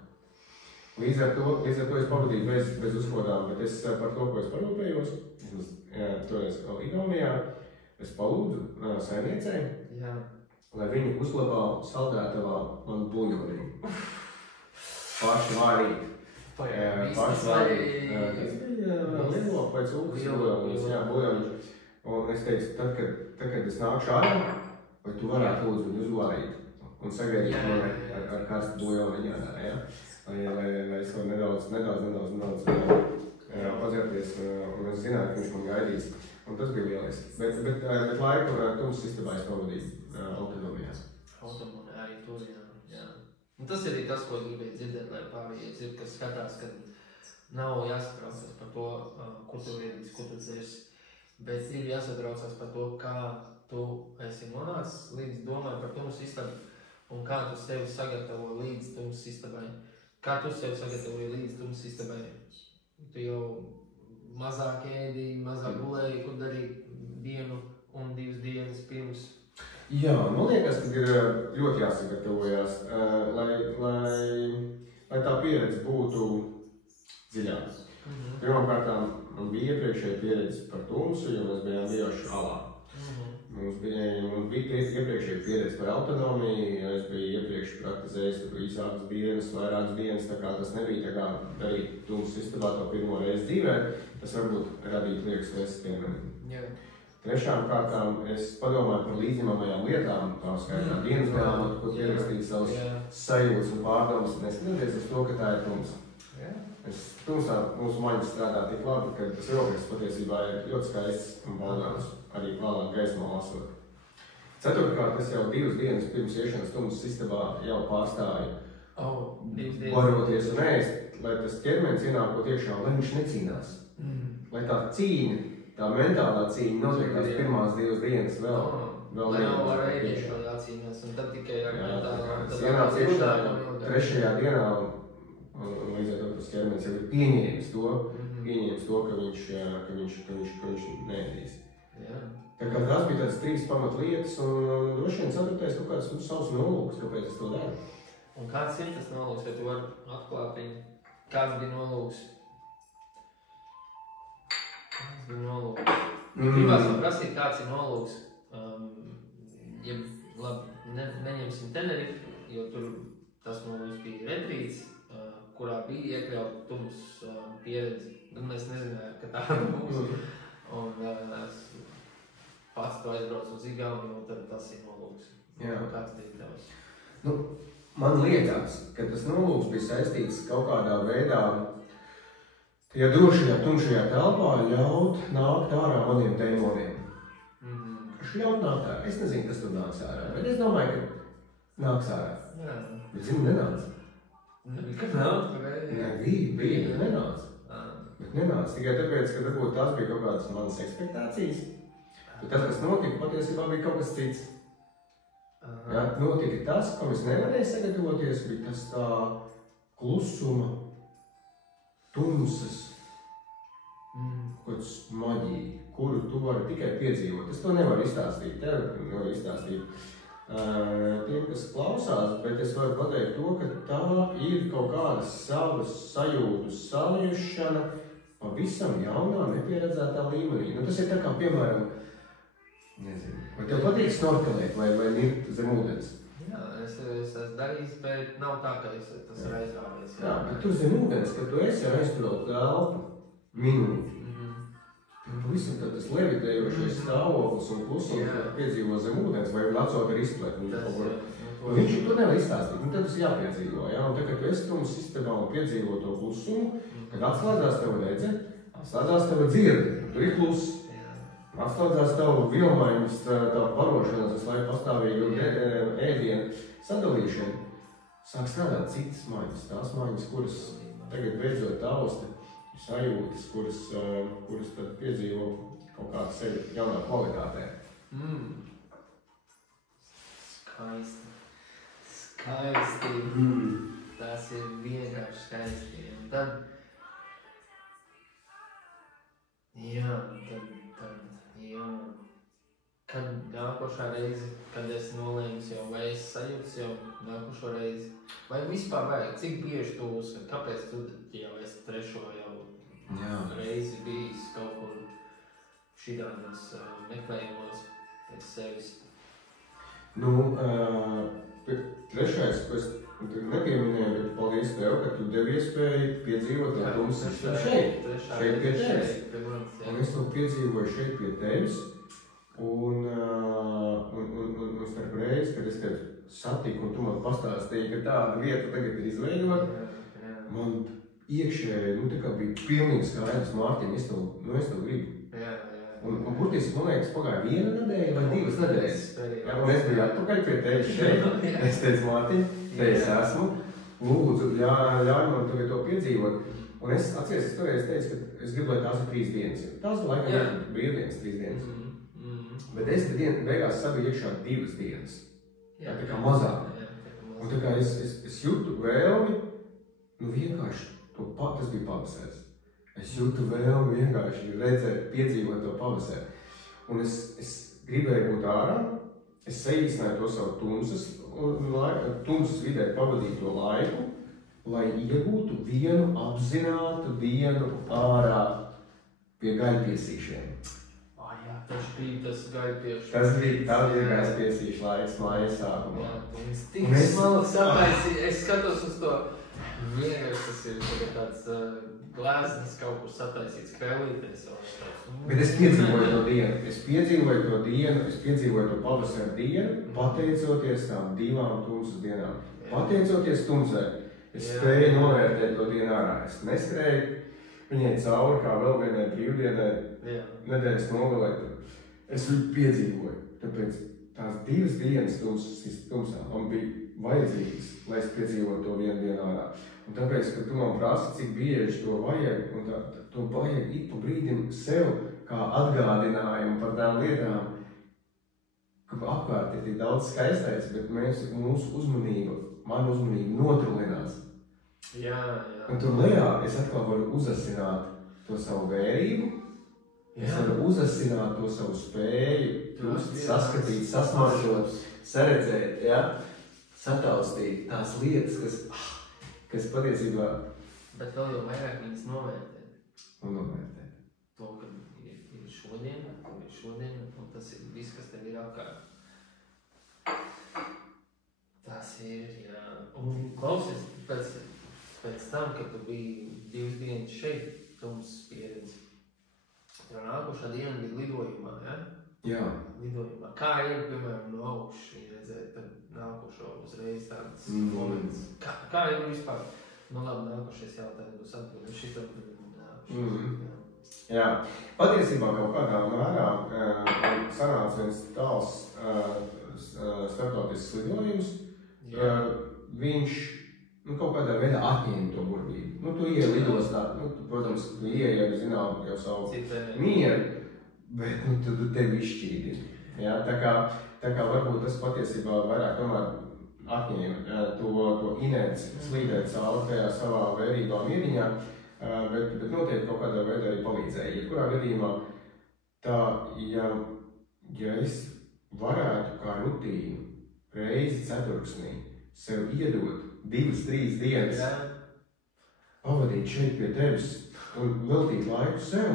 Līdz ar to es pavadīju bez uzkodām, bet es par to, ko es parūpējos, toreiz vēl Igaunijā, es palūdzu saimniecei, lai viņi uzglabā saldētavā man buļļoni. Paši vārīt. Paši vārīt. Tas bija lielok vai cūkas buļļonis. Un es teicu, tad, kad es nākšu ārā, vai tu varētu lūdzu viņu uzvārīt un sagaidīt mani ar karstu buļļoni ārā, ja? Lai es varu nedaudz padzerties, un es zināju, ka viņš man gaidīs. Un tas bija lieliski. Bet laiku tumsas istabā es pavadīju autonomijās. Autonomijā arī tur, jā. Un tas ir arī tas, ko es gribēju dzirdēt, lai pārējie dzird, kas skatās, ka nav jāsatraucas par to, kur tu viedīs, kur tu dzirsi. Bet ir jāsatraucas par to, kā tu esi nonācis līdz domai par tumsas istabu un kā tu sevi sagatavo līdz tumsas istabai. Kā tu sevi sagatavoji līdz tumsas istabai? Tu jau mazāk ēdi, mazāk gulēji, kur darīji dienu un 2 dienas pirms? Jā, man liekas, ka ir ļoti jāsagatavojās, lai tā pieredze būtu dziļāka. Pirmkārt, man bija iepriekšēja pieredze par tumsu, jo mēs bijām bijuši alā. Mums bija iepriekšēja pieredze par autonomiju, es biju iepriekš praktizējis īsākas dienas, vairākas dienas, tā kā tas nebija tā kā darīt tumsas istabā to pirmo reizi dzīvē, tas varbūt radītu liekas vēsts piemēram. Trešām kārtām es padomāju par līdzināmajām lietām, tā skaitā dienas grāmatu, kur pierakstīt savus sajūtas un pārdomas, neskatoties uz to, ka tā ir tumsa. Tumsā mūsu maņas strādā tik labi, ka tas rokas patiesībā ir ļoti skaists un baudāms, arī vēlāk gaismā lasot. Ceturtkārt, es jau 2 dienas pirms iešanas tumsas istabā jau pārstāju baroties un ēst, lai tas ķermenis ienākot iekšā, lai viņš necīnās. Lai tā cīņa, tā mentālā cīņa notiek tās pirmās 2 dienas vēl lai nav ar ēdiešanu jācīnās, un tad tikai ar mentālā. Es ienācu iekšā 3. dienā, un līdz ar to tas ķermenis jau ir pieņēmis to, ka viņš neēdīs. Tā kā tās bija tādas 3 pamatlietas, un droši vien 4. kaut kāds savs nolūks, kāpēc es to daru. Un kāds ir tas nolūks, vai tu vari atklāt viņu? Kāds bija nolūks? Gribās man prasīt, kāds ir nolūks. Ja labi, neņemsim Tenerifi, jo tur tas nolūks bija retrīts, kurā bija iekļaut tumsas pieredzi. Tad mēs nezinājām, ka tā būs. Un es pats to aizbraucu uz Igauniju, un tad tas ir nolūks. Kāds te ir tavs? Man liekas, ka tas nolūks bija saistīts kaut kādā veidā tajā drošajā, tumšajā telpā ļaut nākt ārā maniem dēmoniem. Kas ļaut nākt ārā? Es nezinu, kas tur nāks ārā, bet es domāju, ka nāks ārā. Bet zinu, nenāca. Kad nāc? Bija, bet nenāca. Bet nenāca tikai tāpēc, ka varbūt tās bija kaut kādas manas ekspektācijas. Bet tas, kas notika, patiesībā bija kaut kas cits. Notika tas, kam es nevarēju sagatavoties, bija tas tā klusuma, tumsas, kāds maģija, kuru tu vari tikai piedzīvot. Es to nevaru izstāstīt, tev nevaru izstāstīt tiem, kas klausās, bet es varu pateikt to, ka tā ir kaut kādas savas sajūtas saliešana pavisam jaunā, nepieredzētā līmenī. Tas ir tā kā, piemēram, nezinu, vai tev patīk snorkelēt vai mirt zem ūdens? Jā, es esmu darījis, bet nav tā, ka tas ir aizrāvies. Jā, bet tur zem ūdens, kad tu esi aizturot telpu minūti, pavisam tad tas levitējošais stāvoklis un klusums piedzīvo zem ūdens vai lecot ar izpletu. Viņš to nevar izstāstīt, tad tas jāpiedzīvo. Un tad, kad tu esi tumsas istabā un piedzīvo to klusumu, kad atslēdzās tava redze, atslēdzās tava dzirde, tur ir kluss. Atslēdzās tavu vilmaiņas, tavu barošanas, visu laiku pastāvīgu ēdienu sadalīšanu. Sāk strādāt citas maņas, tās maņas, kuras tagad beidzot tausta sajūtas, kuras tad piedzīvo kaut kādu sevi jaunā kvalitātē. Skaisti. Tas ir vienkārši skaisti. Un tad, kad nākošā reize, kad es nolēmu jau, vai es sajūtu jau nākošo reizi, vai vispār vajag, cik bieži tu uzskati, kāpēc tu jau esi trešo jau reizi bijis kaut kur šitādās meklējumos pēc sevis? Trešais, ko es nepieminēju, bet paldies tev, ka tu devi iespēju piedzīvot to tumsu šeit pie tevis. Un es to piedzīvoju šeit pie tevis. Un starp reizi, kad es tevi satiku un tu man pastāstīji, ka tāda vieta tagad ir izveidota, man iekšēji, tā kā bija pilnīgi skaidrs, Mārtiņ, es tev gribu. Un burtiski, man liekas, pagāja 1 nedēļa vai 2 nedēļas. Un es biju atpakaļ pie tevis šeit. Es teicu, Mārtiņ, te es esmu. Lūdzu, ļauj man tagad to piedzīvot. Un es atceries, es toreiz teicu, ka es gribu, lai tās ir 3 dienas. Tās laikam brīvdienas 3 dienas. Bet es beigās sabiju iekšā 2 dienas. Tā kā mazāk. Un tā kā es jūtu vēlmi, vienkārši, tas bija pavasaris. Es jūtu vēlmi vienkārši redzēt, piedzīvot to pavasari. Un es gribēju būt ārā, es saīsināju to savu tumsas vidē pavadīto laiku, lai iegūtu vienu apzinātu dienu ārā pie gaļpiesīšiem. Tas bija tas gaļpiesīšu. Tas bija gaļpiesīšu laiks mājas sākumā. Es tik smalki sapaisīju, es skatos uz to. Vienkārši tas ir tāds glēznis kaut kur sataisīts krēlītēs. Bet es piedzīvoju to dienu, es piedzīvoju to pavasara dienu, pateicoties tām 2 tumsas dienām. Pateicoties tumsai, es spēju novērtēt to dienu ārā. Es neskrēju viņai cauri kā vēl vienai brīvdienai, nedēļas nogalē. Es viņu piedzīvoju, tāpēc tās 2 dienas tumsā man bija vajadzīgas, lai es piedzīvotu to 1 dienu ārā. Un tāpēc, kad tu man prasi, cik bieži to vajag, un to vajag ik pa brīdim sev kā atgādinājumu par tām lietām, ka apkārt ir tik daudz skaistais, bet mūsu uzmanība, mana uzmanība notrulinās. Un tur lejā es atkal varu uzasināt to savu vērību, es varu uzasināt to savu spēju, saskatīt, sasmaržot, saredzēt, sataustīt tās lietas, kas patiesībā... Bet vēl jau vairāk viņas novērtēt. Un novērtēt. To, ka ir šodien, un tas ir viss, kas tev ir apkārt. Tas ir, Un klausies, pēc tam, kad tu biji 2 dienas šeit, tumsas pieredzi, tev nākošā diena bija lidojumā, Lidojumā. Kā ir, piemēram, no augšas viņa redzēt, tad nākošo uzreiz tāds moments. Kā ir vispār? Labi, nākošais jautājums būs atbildēt. Šitam Jā, patiesībā kaut kādā mērā sanāca viens tāls starptautisks lidojums. Viņš kaut kādā veidā atņēma to burvību. Tu ieej lidostā, protams, tu ieej jau zinām jau savu mieru, bet tu tevi izšķīdi. Tā kā varbūt tas patiesībā vairāk tomēr atņēma to inerci, slīdēt cauri tajā savā vērībā mieriņā, bet noteikti kaut kādā veidā arī palīdzēja. Jebkurā gadījumā tā, ja es varētu kā rutīnu reizi ceturksnī sev iedot 2-3 dienas pavadīt šeit pie tevis un veltīt laiku sev,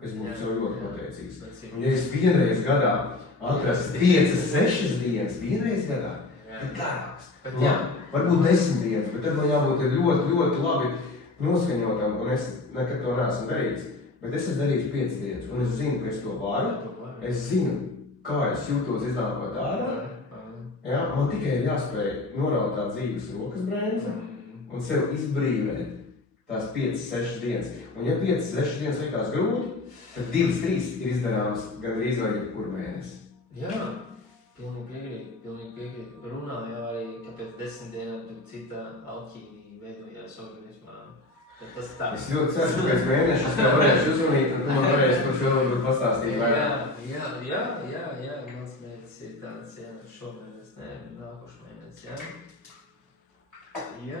es būtu sev ļoti pateicīgs. Un ja es vienreiz gadā atrastu 5-6 dienas, vienreiz gadā, ir garāks. Varbūt 10 dienas, bet tad man jābūt ļoti, ļoti labi noskaņotam, un es nekad to neesmu darījis. Bet es esmu darījis 5 dienas, un es zinu, ka es to varu. Es zinu, kā es jūtos iznākot ārā. Man tikai ir jāspēj noraut tā dzīves rokas brēnce un sev izbrīvēt tās 5-6 dienas. Un ja 5-6 dienas likās grūti, tad 2-3 ir izdarāms gandrīz vai jebkur mēnesi. Pilnīgi piekrīt. Runāju arī, ka pēc 10 dienām tur cita alķīmija veidojās organismā. Tas tā. Es ļoti ceru, ka pēc mēneša es tev varēšu uzrunīt, un tu man varēsi par šo varbūt pastāstīt vairāk. Jā, mans mērķis ir tāds, jā, šomēnes, ne, nākošu mēnesi, jā. Jā.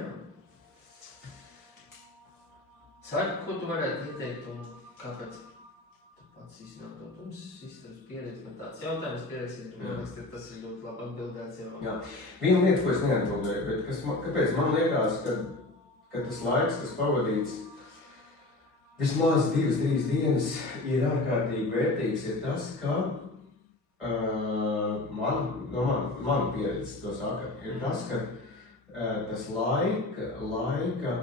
Saki, ko tu varētu ieteikt un kāpēc tu pats izmantot un sistēmas pieredzi? Man tāds jautājums pieredzi, tu man liekas, ka tas ir ļoti labi atbildēts jau. Jā. Viena lieta, ko es neatbildēju, bet kāpēc man liekas, ka tas laiks, kas pavadīts vismaz 2-3 dienas ir ārkārtīgi vērtīgs, ir tas, ka man pieredze to saka, ir tas, ka tas laika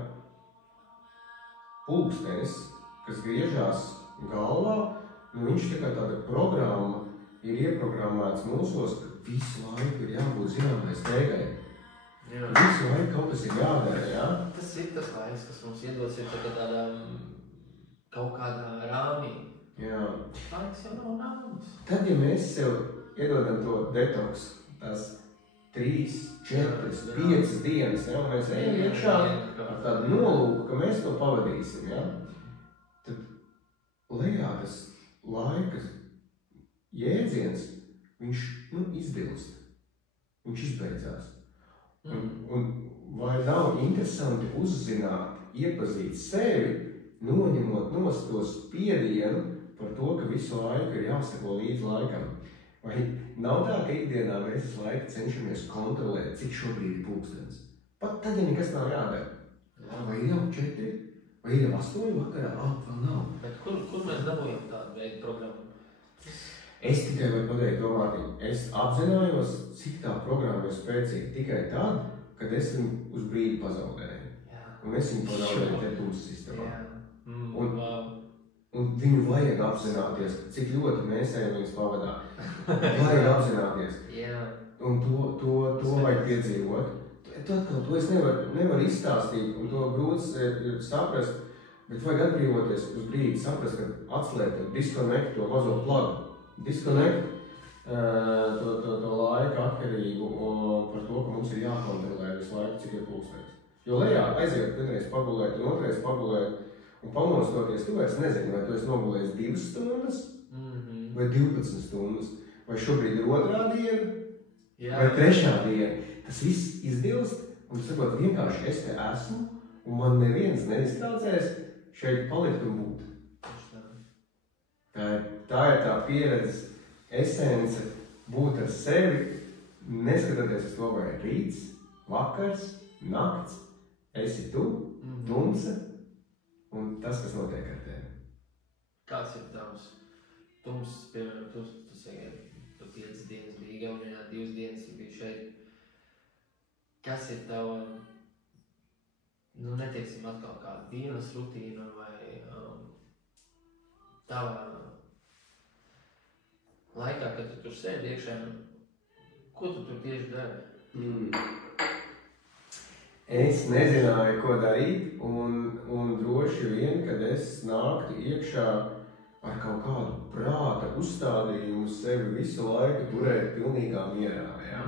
pulkstenis, kas griežās galvā, viņš tā kā tāda programma ir ieprogrammēts mūsos, ka visu laiku ir jābūt zināmai steigai. Visu laiku kaut kas ir jādara, jā? Tas ir tas laiks, kas mums iedots ir tādā kaut kādā rāmī. Jā. Laiks jau nav rāmis. Tad, ja mēs sev iedodam to detoks, tās 3, 4, 5 dienas, ja, un mēs ejam iekšā ar tādu nolūku, ka mēs to pavadīsim, ja, tad lejā tas laikas jēdziens, viņš izdilst, viņš izbeidzās. Un vai nav interesanti uzzināt, iepazīt sevi, noņemot nost to spiedienu par to, ka visu laiku ir jāseko līdz laikam? Vai nav tā, ka ikdienā mēs visu laiku cenšamies kontrolēt, cik šobrīd ir pulkstenis? Pat tad, ja nekas nav jādara. Vai ir jau 4, vai ir jau 8 vakarā? Vēl nav. Bet kur mēs dabūjam tādu veidu programmu? Es tikai varu pateikt to Mārtiņu. Es apzinājos, cik tā programma ir spēcīga tikai tad, kad es viņu uz brīdi pazaudēju. Un es viņu pazaudēju te tūs sistemā. Un viņu vajag apzināties, cik ļoti mēs ejam viņus pavadā. Vajag apzināties. Un to vajag piedzīvot. To es nevaru izstāstīt, un to grūts ir saprast, bet vajag atbrīvoties uz brīdi, saprast, ka atslēgt, disconnect to mazo plagu. Disconnect to laika atkarību par to, ka mums ir jākontrolē visu laiku, cik ir pulkstenis. Jo lejā aiziet vienreiz pagulēt un otrais pagulēt, un pamostoties, tu vairs nezini, vai tu esi nogulējis 2 stundas vai 12 stundas, vai šobrīd ir 2. diena vai 3. diena. Tas viss izdilst, un tu sakot, vienkārši es te esmu, un man neviens neiztraucēs šeit palikt un būt. Tā ir tā pieredze, esence, būt ar sevi, neskatoties uz to, vai ir rīts, vakars, nakts, esi tu, tumsa, un tas, kas notiek ar tevi. Kāds ir tavs tums, piemēram, tu saki, pa 5 dienas bija Igaunijā, 2 dienas bija šeit. Kas ir tava, netieksim atkal kāda dienas rutīna vai tava laikā, kad tu tur sēdi iekšā, ko tu tur tieši dari? Es nezināju, ko darīt, un droši vien, kad es nāktu iekšā ar kaut kādu prāta uzstādījumu sevi visu laiku turēt pilnīgā mierā. Ja?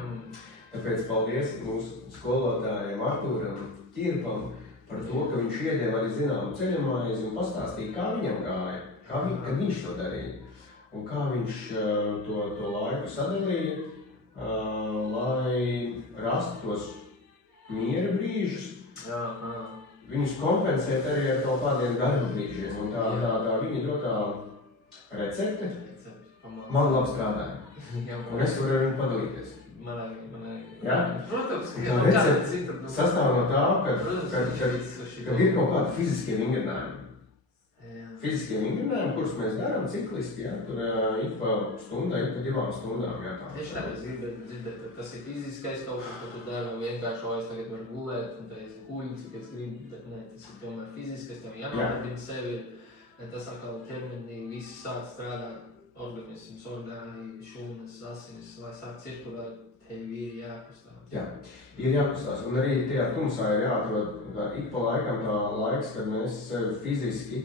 Tāpēc paldies mūsu skolotājiem Artūram Ķirpam par to, ka viņš iedeva arī zināmu ceļamaizi un pastāstīja, kā viņam gāja, kad viņš to darīja. Un kā viņš to laiku sadalīja, lai rastu tos miera brīžus, viņus kompensēt arī ar kaut kādiem darba brīžiem. Un tā viņa dotā recepte man labi strādāja. Un es varu ar viņu padalīties. Ja? Protams, tā recepte sastāv no tā, ka ir kaut kādi fiziskie vingrinājumi. Fiziskie vingrinājumi, kurus mēs darām cikliski, ja? Tur ik pa stundā, ik pa 2 stundām. Ja? Tieši tā, es gribētu dzirdēt, ka tas ir fiziskais kaut kas, ko tu dari, un vienkārši es tagad varu gulēt, un tā es guļu, cik es gribu, bet ne, tas ir tomēr fiziskais, tev jānodarbina sevi, tas atkal ķermenī viss sāk strādāt, organisms, orgāni, šūnas, asinis, lai sāk cirkulēt, tevi ir jākustās. Jā, ir jākustās, un arī tajā tumsā ir jāatrod ik pa laikam tā laiks, kad mēs sevi fiziski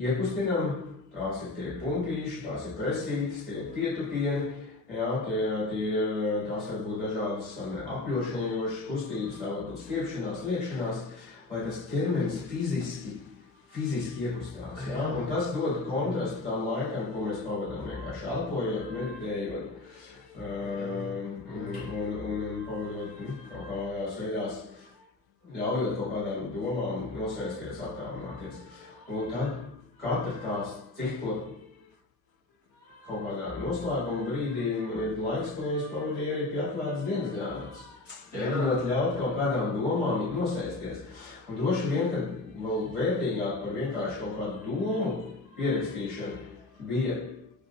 iekustinām, tās ir tie punktīši, tās ir presītes, tie pietupieni, jā, tās var būt dažādas apļošanojošas kustības, tā var būt stiepšanās, liekšanās, lai tas ķermenis fiziski iekustās. Ja? Un tas dod kontrastu tām laikam, ko mēs pavadām vienkārši elpojot, meditējot un pavadot kaut kādās veidās, ļaujot kaut kādām domām nosēsties, attālināties. Un tad katra tās cikla kaut kādā noslēguma brīdī ir laiks, ko es pavadīju arī pie atvērtas dienas grāmatas. Mēģinot ļaut kaut kādām domām nosēsties. Un droši vien, kad vēl vērtīgāk par vienkārši kaut kādu domu pierakstīšanu bija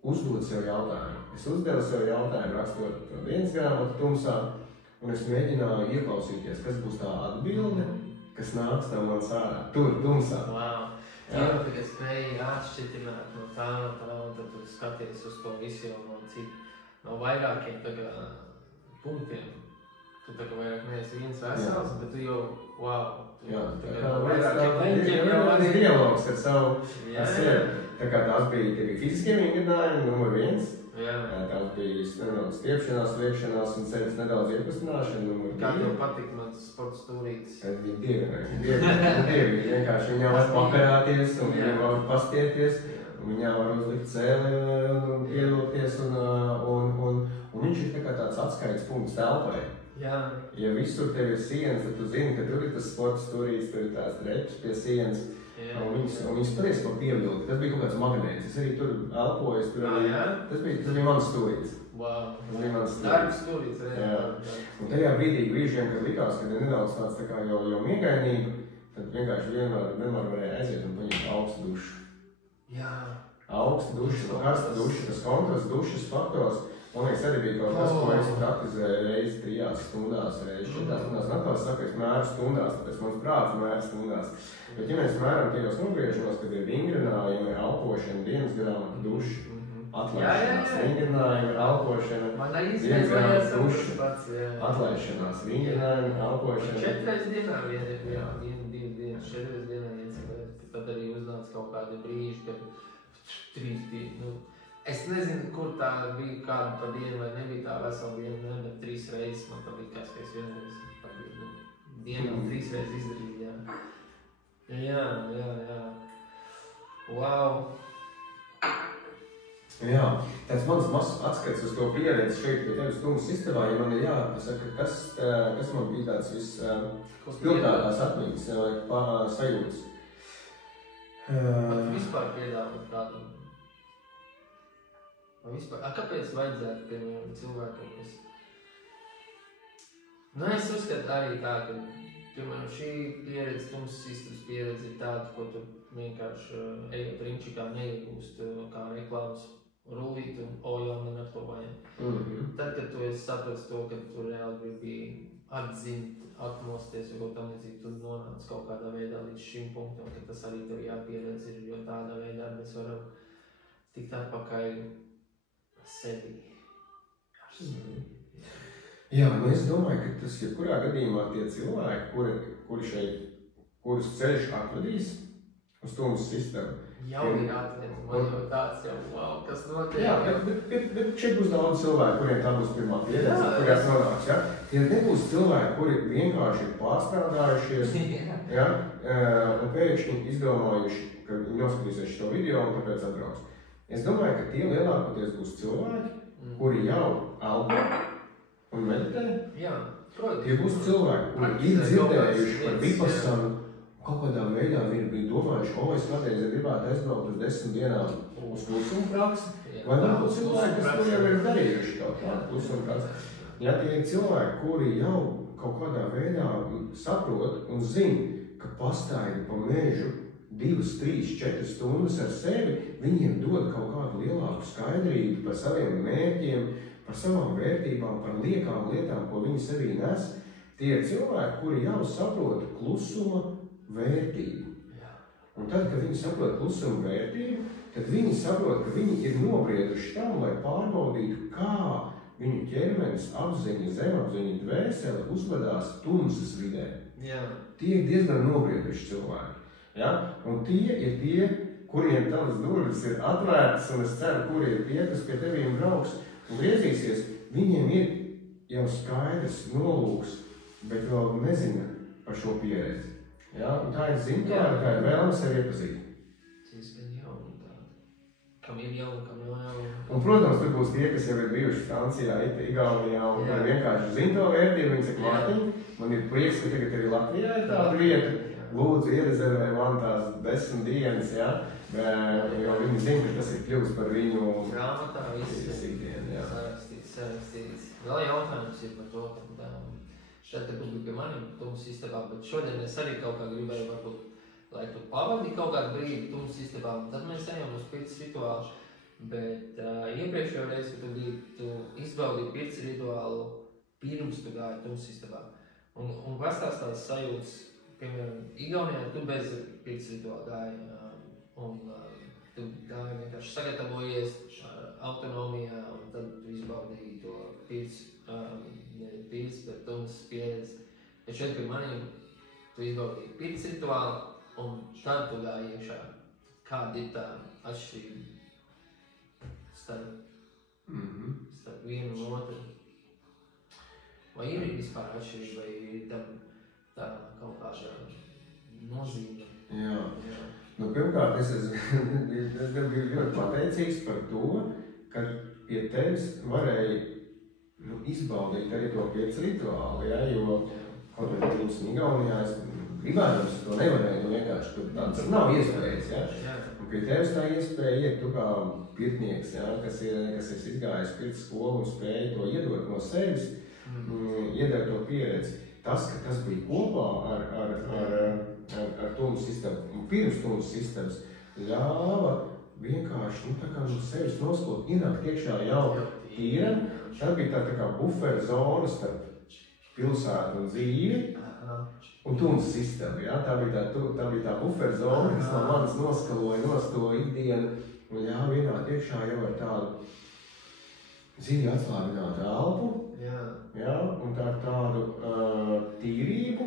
uzdot sev jautājumu. Es uzdevu sev jautājumu rakstot dienas grāmatu tumsā, un es mēģināju ieklausīties, kas būs tā atbilde, kas nāks no manis ārā, tur tumsā. Wow. Jā, kad es spēju atšķitināt no tā, un tad tu skaties uz to visu jau no vairākiem punktiem. Tu tā kā vairāk neesi viens vesels, bet tu jau, wow. Jā, tā kā vairākiem dialogs ar savu sevi. Tā kā tās bija fiziskie vingrinājumi, numur 1. Tās bija nedaudz stiepšanās, liekšanās un sevis nedaudz iepastināšana, numur 2. Kā tev patika mans sporta stūrītis? Dievi, vienkārši viņā var pakarāties un viņā var pastieties, un viņā var uzlikt cēli un pievilkties, un viņš ir tā kā tāds atskaites punkts telpai. Jā. Ja visur tev ir sienas, tad tu zini, ka tur ir tas sporta stūrītis, tur ir tās reķis pie sienas. Un viņas patiesi ko pievilka. Tas bija kaut kāds magnēts. Es arī tur elpoju. Tas bija mans stūrītis. Wow. Tas bija mans stūrītis. Darbs stūrītis. Jā. Un tajā brīžiem, kad likās, kad ir nedaudz tāds tā kā jau miegainīgi, tad vienkārši vienmēr varēja aiziet un paņemt augstu dušu. Jā. Augstu dušu, karsta duša, tas kontrasts dušas faktors. Man liekas, arī bija kaut kas, ko es praktizēju reizi 3 stundās, reizi 4 stundās. Natāls saka, es mēru stundās, tāpēc mans prāts mēru stundās. Bet ja mēs mēram tajos nogriežos, kad ir vingrinājumi, elpošana, dienas grāmata, duša, atlaišanās, vingrinājumi, elpošana, dienas grāmata, duša, atlaišanās, vingrinājumi, elpošana. 4 dienā viena dienas, 4 dienā viens, tad arī uznāca kaut kādi brīži, kad 3 dienas. Es nezinu, kur tā bija kāda pa dienu vai nebija tā vesela diena, bet 3 reizes man tā likās, ka es vienreiz pa dienu 3 reizes izdarīju, jā. Wow. Jā, tāds mans mazs atskats uz to pieredzi šeit pie tevis Tumas istabā, ja man ir jāpasaka, kas man bija tāds vispilgtākās atmiņas vai sajūtas. Pat vispār piedāvāt kādu. Kāpēc vajadzētu, piemēram, cilvēkiem, kas... Es uzskatu arī tā, ka, piemēram, šī pieredze, Tumas istabas pieredze ir tāda, ko tu vienkārši ejot rinčikā neiegūst kā reklāmas rullīt un jau man ar to vajag. Tad, kad tu esi sapratis to, ka tu reāli bija atzint, atmosties, jo tam līdzīgi tu nonāc kaut kādā veidā līdz šim punktam, ka tas arī tev jāpieredz ir, jo tādā veidā mēs varam tikt atpakaļ sevi. Jā, es domāju, ka tas jebkurā gadījumā tie cilvēki, kurus ceļš atvedīs uz Tumas istabu. Jau ir atvedis, man jau tāds jau, wow, kas notiek. Jā, bet šeit būs daudz cilvēku, kuriem tā būs pirmā pieredze, kurās nonāks. Ja? Tie nebūs cilvēki, kuri vienkārši ir pārstrādājušies un pēkšņi izdomājuši, ka viņi noskatīsies šo video un tāpēc atbrauks. Es domāju, ka tie lielākoties būs cilvēki, kuri jau elpo un meditē. Jā, protams. Tie būs cilvēki, kuri ir dzirdējuši par vipassanu, kaut kādā veidā viņi bija domājuši, es kādreiz gribētu aizbraukt uz 10 dienām uz klusuma praksi, vai varbūt cilvēki, kas to jau ir darījuši kaut kādu klusuma praksi. Ja tie ir cilvēki, kuri jau kaut kādā veidā saprot un zina, ka pastaigi pa mežu 2, 3, 4 stundas ar sevi, viņiem dod kaut kādu lielāku skaidrību par saviem mērķiem, par savām vērtībām, par liekām lietām, ko viņi sevī nes. Tie ir cilvēki, kuri jau saprot klusuma vērtību. Un tad, kad viņi saprot klusuma vērtību, tad viņi saprot, ka viņi ir nobrieduši tam, lai pārbaudītu, kā viņu ķermenis, apziņa, zemapziņa, dvēsele uzvedās tumsas vidē. Jā. Tie ir diezgan nobrieduši cilvēki. Ja? Un tie ir tie, kuriem tavas durvis ir atvērtas, un es ceru, kuri ir tie, kas pie tevīm brauks un griezīsies, viņiem ir jau skaidrs nolūks, bet vēl nezina par šo pieredzi. Jā, un tā ir zināma, tā ir vēlme sevi iepazīt. Diezgan jauna tāda. Kam ir jauna, kam nav jauna. Un, protams, tur būs tie, kas jau ir bijuši Francijā, Igaunijā, un tā vienkārši zina to vērtību. Viņi saka, Mārtiņ, man ir prieks, ka tagad arī Latvijā ir tāda vieta. Lūdzu, ierezervē man tās 10 dienas, ja? Jo viņi zina, ka tas ir kļūst par viņu grāmatā viss ikdienu. Sarakstīts. Vēl jautājums ir par to, ka šeit te būs pie maniem Tums istabā, bet šodien es arī kaut kā gribēju varbūt, lai tu pavadi kaut kādu brīdi Tums istabā, un tad mēs ejam uz pirts rituālu. Bet iepriekšējo reizi, kad tu izbaudīji pirts rituālu pirms tu gāji Tums istabā. Un pastāst tās sajūtas, piemēram, Igaunijā tu bez pirts rituāla gāji, un tu gāji vienkārši sagatavojies autonomijā, un tad tu izbaudīji to pirts, bet Tums pieredzi. Bet šeit pie maniem tu izbaudīji pirts rituālu, un tad tu gāji iekšā. Kāda ir tā atšķirība starp vienu un otru? Vai ir vispār atšķirība, vai ir tam tā kaut kāda nozīme? Jā. Nu, pirmkārt, es biju ļoti pateicīgs par to, ka pie tevis varēja izbaudīt arī to pirts rituālu, ja? Jo kaut vai Tums un Igaunijā es gribētu, to nevarēju, vienkārši tur tāds nav iespējas, ja? Un pie tevis tā iespēja iet tu kā pirtnieks, ja? Kas ir izgājis pirts skolu un spēja to iedot no sevis, iedot to pieredzi. Tas, ka tas bija kopā ar Tums istabu, pirms Tums istabas, ļāva vienkārši tā kā no sevis noskot, ienākt iekšā jau tīram. Tā bija tā kā bufera zona starp pilsētu un dzīvi un Tums istabu. Ja? Tā bija tā bufera zona, kas no manis noskaloja nos to ikdienu un ļāva ienākt iekšā jau ar tādu dziļi atslābinātu elpu. Ja? Un tādu tīrību,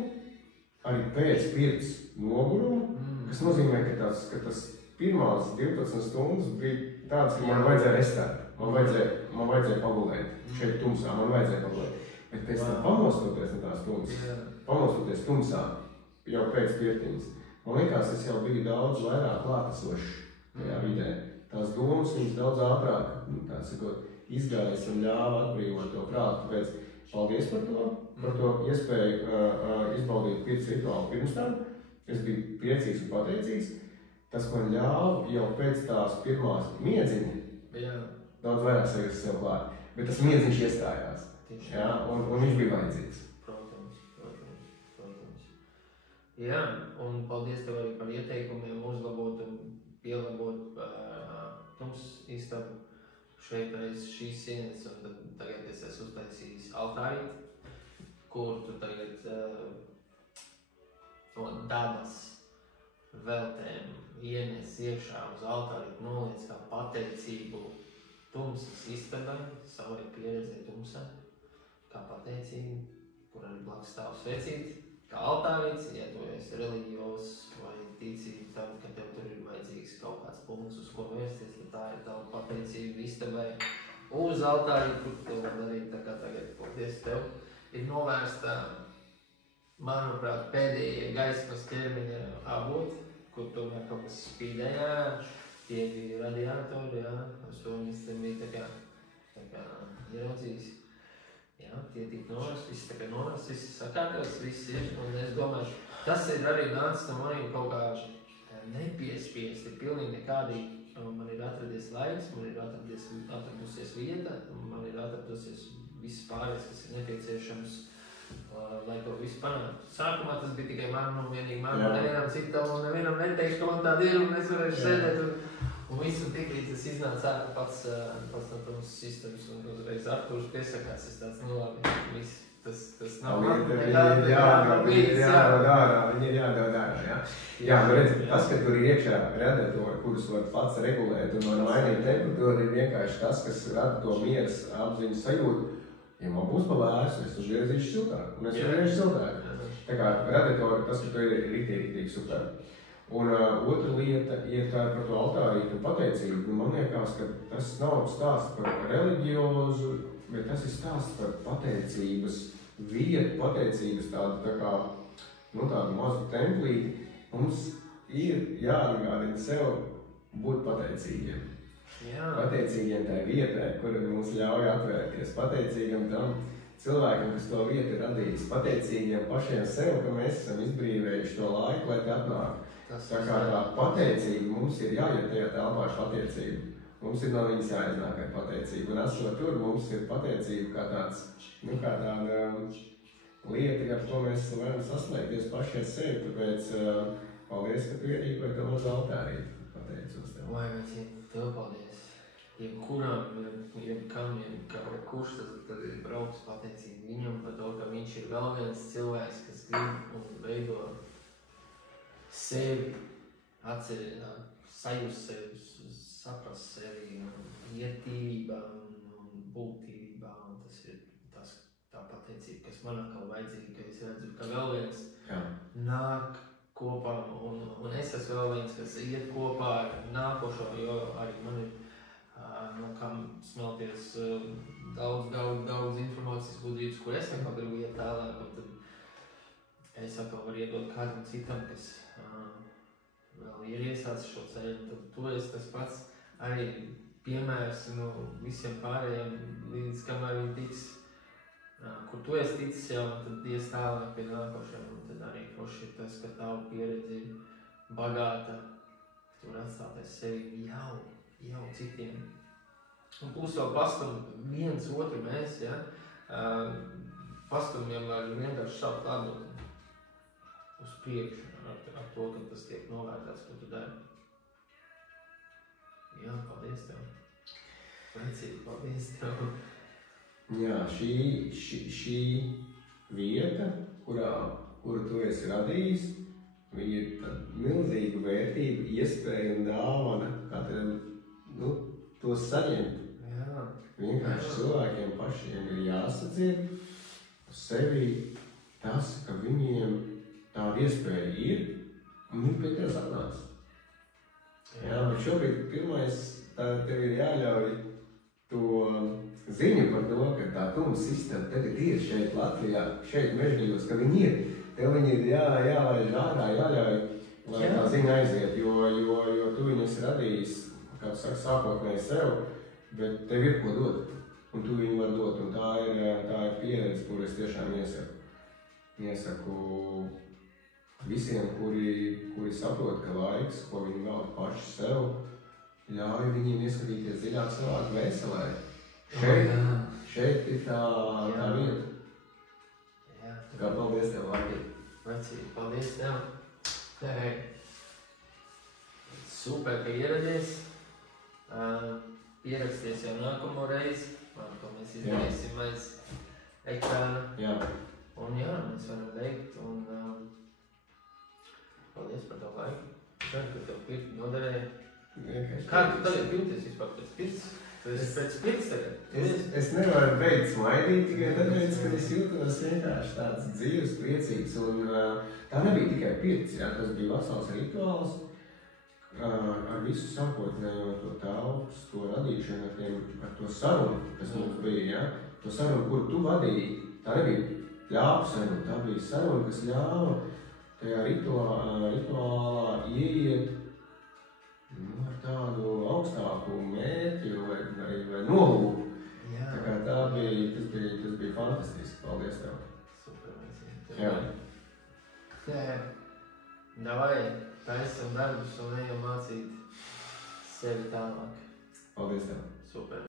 arī pēc pirts nogurumu, kas nozīmē, ka tas pirmās 12 stundas bija tāds, ka man vajadzēja restēt, man vajadzēja pagulēt, šeit tumsā, man vajadzēja pagulēt. Bet pēc tam pamostoties no tās stundas, pamostoties tumsā, jau pēc pirtiņas, man liekas, es jau biju daudz vairāk klātesošs tajā vidē. Tās domas viņas daudz ātrāk, tā sakot, izgājas un ļāva atbrīvot to prātu. Tāpēc paldies par to iespēju izbaudīt pirts rituālu pirms tam. Es biju priecīgs un pateicīgs. Tas man ļāva jau pēc tās pirmās miedziņa daudz vairāk sajust sev klāt. Bet tas miedziņš iestājās. Ja? Un viņš bija vajadzīgs. Protams. Jā, un paldies tev arī par ieteikumiem uzlabot un pielabot Tums istabu. Šeit aiz šīs sienas, un tagad es esmu uztaisījis altārīti, kur tu tagad no dabas veltēm ienes iekšā uz altārīti, noliec kā pateicību Tumsas istabai, savai pieredzē Tumsā, kā pateicību, kur arī blakus stāv svecīt, kā altārīts, ja tu esi reliģijos vai ticīgi tam, ka tev tur ir vajadzīgs kaut kāds punkts, uz ko vērsties, tad tā ir tava pateicība istabai uz altāri, kur tev var darīt, tā kā tagad, paldies tev, ir novērsta, manuprāt, pēdējie gaismas ķermeņa avoti, kur tomēr kaut kas spīdējā, tie bija radiatori, jā, uz to mēs te bija tā kā ieraudzījis. Jā, tie tika novērst, viss tā kā novērst, viss sakārtos, viss ir, un es domāju, tas ir arī nācis no maniem kaut kā nepiespiesti, pilnīgi nekādīgi. Man ir atradies laiks, man ir atradusies vieta, man ir atradusies viss pārējais, kas ir nepieciešams, lai to visu panāktu. Sākumā tas bija tikai man un vienīgi man, nevienam citam, un nevienam neteikšu, ka man tāda ir, un es varēšu sēdēt, un visu tiklīdz es iznācu ārā pats no Tums istabas, un uzreiz Artūrs piesakās, es tāds, nu labi, viss, tas nav man, viņi ir jādod ārā, jā. Jā, nu redz, tas, ka tur ir iekšā radiatori, kurus var pats regulēt un var mainīt temperatūru, ir vienkārši tas, kas rada to mieras apziņas sajūtu. Ja man būs pa vēsu, es uzgriezīšu siltāk, un es uzgriezīšu siltāk. Tā kā radiatori, tas, ka tu ir rītīgi super. Un otra lieta ir tā par to altārītu un pateicību. Man liekas, ka tas nav stāsts par reliģiozu, bet tas ir stāsts par pateicības vietu, pateicības tādu tā kā nu, tādu mazu templīti, mums ir jāatgādina sev būt pateicīgiem. Jā. Pateicīgiem tai vietai, kura mums ļauj atvērties. Pateicīgiem tam cilvēkam, kas to vietu ir radījis. Pateicīgiem pašiem sev, ka mēs esam izbrīvējuši to laiku, lai te atnāk. Tā kā tā pateicība mums ir jājūt tajā telpā pateicību. Mums ir no viņas jāiznāk ar pateicību. Un esot tur, mums ir pateicība kā tāds, nu kā tāda lieta, ar ko mēs varam saslēgties paši ar sevi. Tāpēc paldies, ka tu ierīkoji to mazu altārīti. Pateicos tev. Vai mēs tev paldies. Jebkuram, kurš tad ir braucis pateicīgi viņam par to, ka viņš ir vēl viens cilvēks, kas grib un veido sevi, sajust sevi, saprast sevi, iet tīrībā un būt tīrībā. Un tas ir tā pateicība, kas man atkal vajadzīga, ka es redzu, ka vēl viens nāk kopā un es esmu vēl viens, kas iet kopā ar nākošo, jo arī man ir no kam smelties daudz informācijas gudrības, kur es atkal gribu iet tālāk, un tad es atkal varu iedot kādam citam, kas vēl ir iesācis šo ceļu, tad tu esi tas pats arī piemērs visiem pārējiem, līdz kamēr viņi tiks, kur tu esi ticis jau, un tad ies tālāk pie nākošiem, un tad arī kroši ir tas, ka tavu pieredzi bagāta, tu var atstāties sevi jau citiem. Un plus vēl pastum viens otru mēs, ja, pastumiem var vienkārši šāpt atdot uz priekšu ar to, ka tas tiek novērtāts, ko tu dari. Jā, paldies tev. Veicīgi, paldies tev. Jā, šī vieta, kuru tu esi radījis, viņa ir tāda milzīga vērtība, iespēja un dāvana katram, to saņemt. Jā. Vienkārši cilvēkiem pašiem ir jāsadzied uz sevi tas, ka viņiem tāda iespēja ir, un viņi pie tevis atnāc. Jā, bet šobrīd pirmais, tev ir jāļauj to ziņu par to, ka tā tuma sistēma tagad ir šeit Latvijā, šeit Mežģījos, ka viņi ir. Tev viņi ir jālaiž ārā, jāļauj, lai tā ziņa aiziet, jo tu viņu esi radījis, kā tu saki, sākotnēji sev, bet tev ir ko dot, un tu viņu var dot, un tā ir pieredze, kur es tiešām iesaku visiem, kuri saprot, ka laiks, ko viņi vēl paši sev, ļauj viņiem ieskatīties dziļāk savā dvēselē. Šeit ir tā vieta. Jā, Kā paldies tev, Vārgi. Vecīgi, paldies tev. Super, ka ieradies. Pieraksties jau nākamo reizi. To mēs izdarīsim aiz ekrāna. Jā. Un jā, mēs varam veikt. Un paldies par tavu laiku. Ceru, ka tev pirti noderēja. Kā tu tagad jūties vispār pēc pirts? Tu esi pēc pirts tagad? Es nevaru beigt smaidīt tikai tāpēc, ka es jūtos vienkārši tāds dzīves, priecīgs. Un tā nebija tikai pirts, jā, tas bija vesels rituāls ar visu sākotnējo to telpas, to radīšanu, ar to sarunu, kas mums bija, jā. To sarunu, kuru tu vadīji, tā nebija ļāpu saruna, tā bija saruna, kas ļāva tajā rituālā ieiet ar tādu augstāku mērķi vai nolūku. Tā kā tas bija fantastiski. Paldies tev. Super, mēs Jā. Davai, taisam darbus un ejam mācīt sevi tālāk. Paldies tev. Super.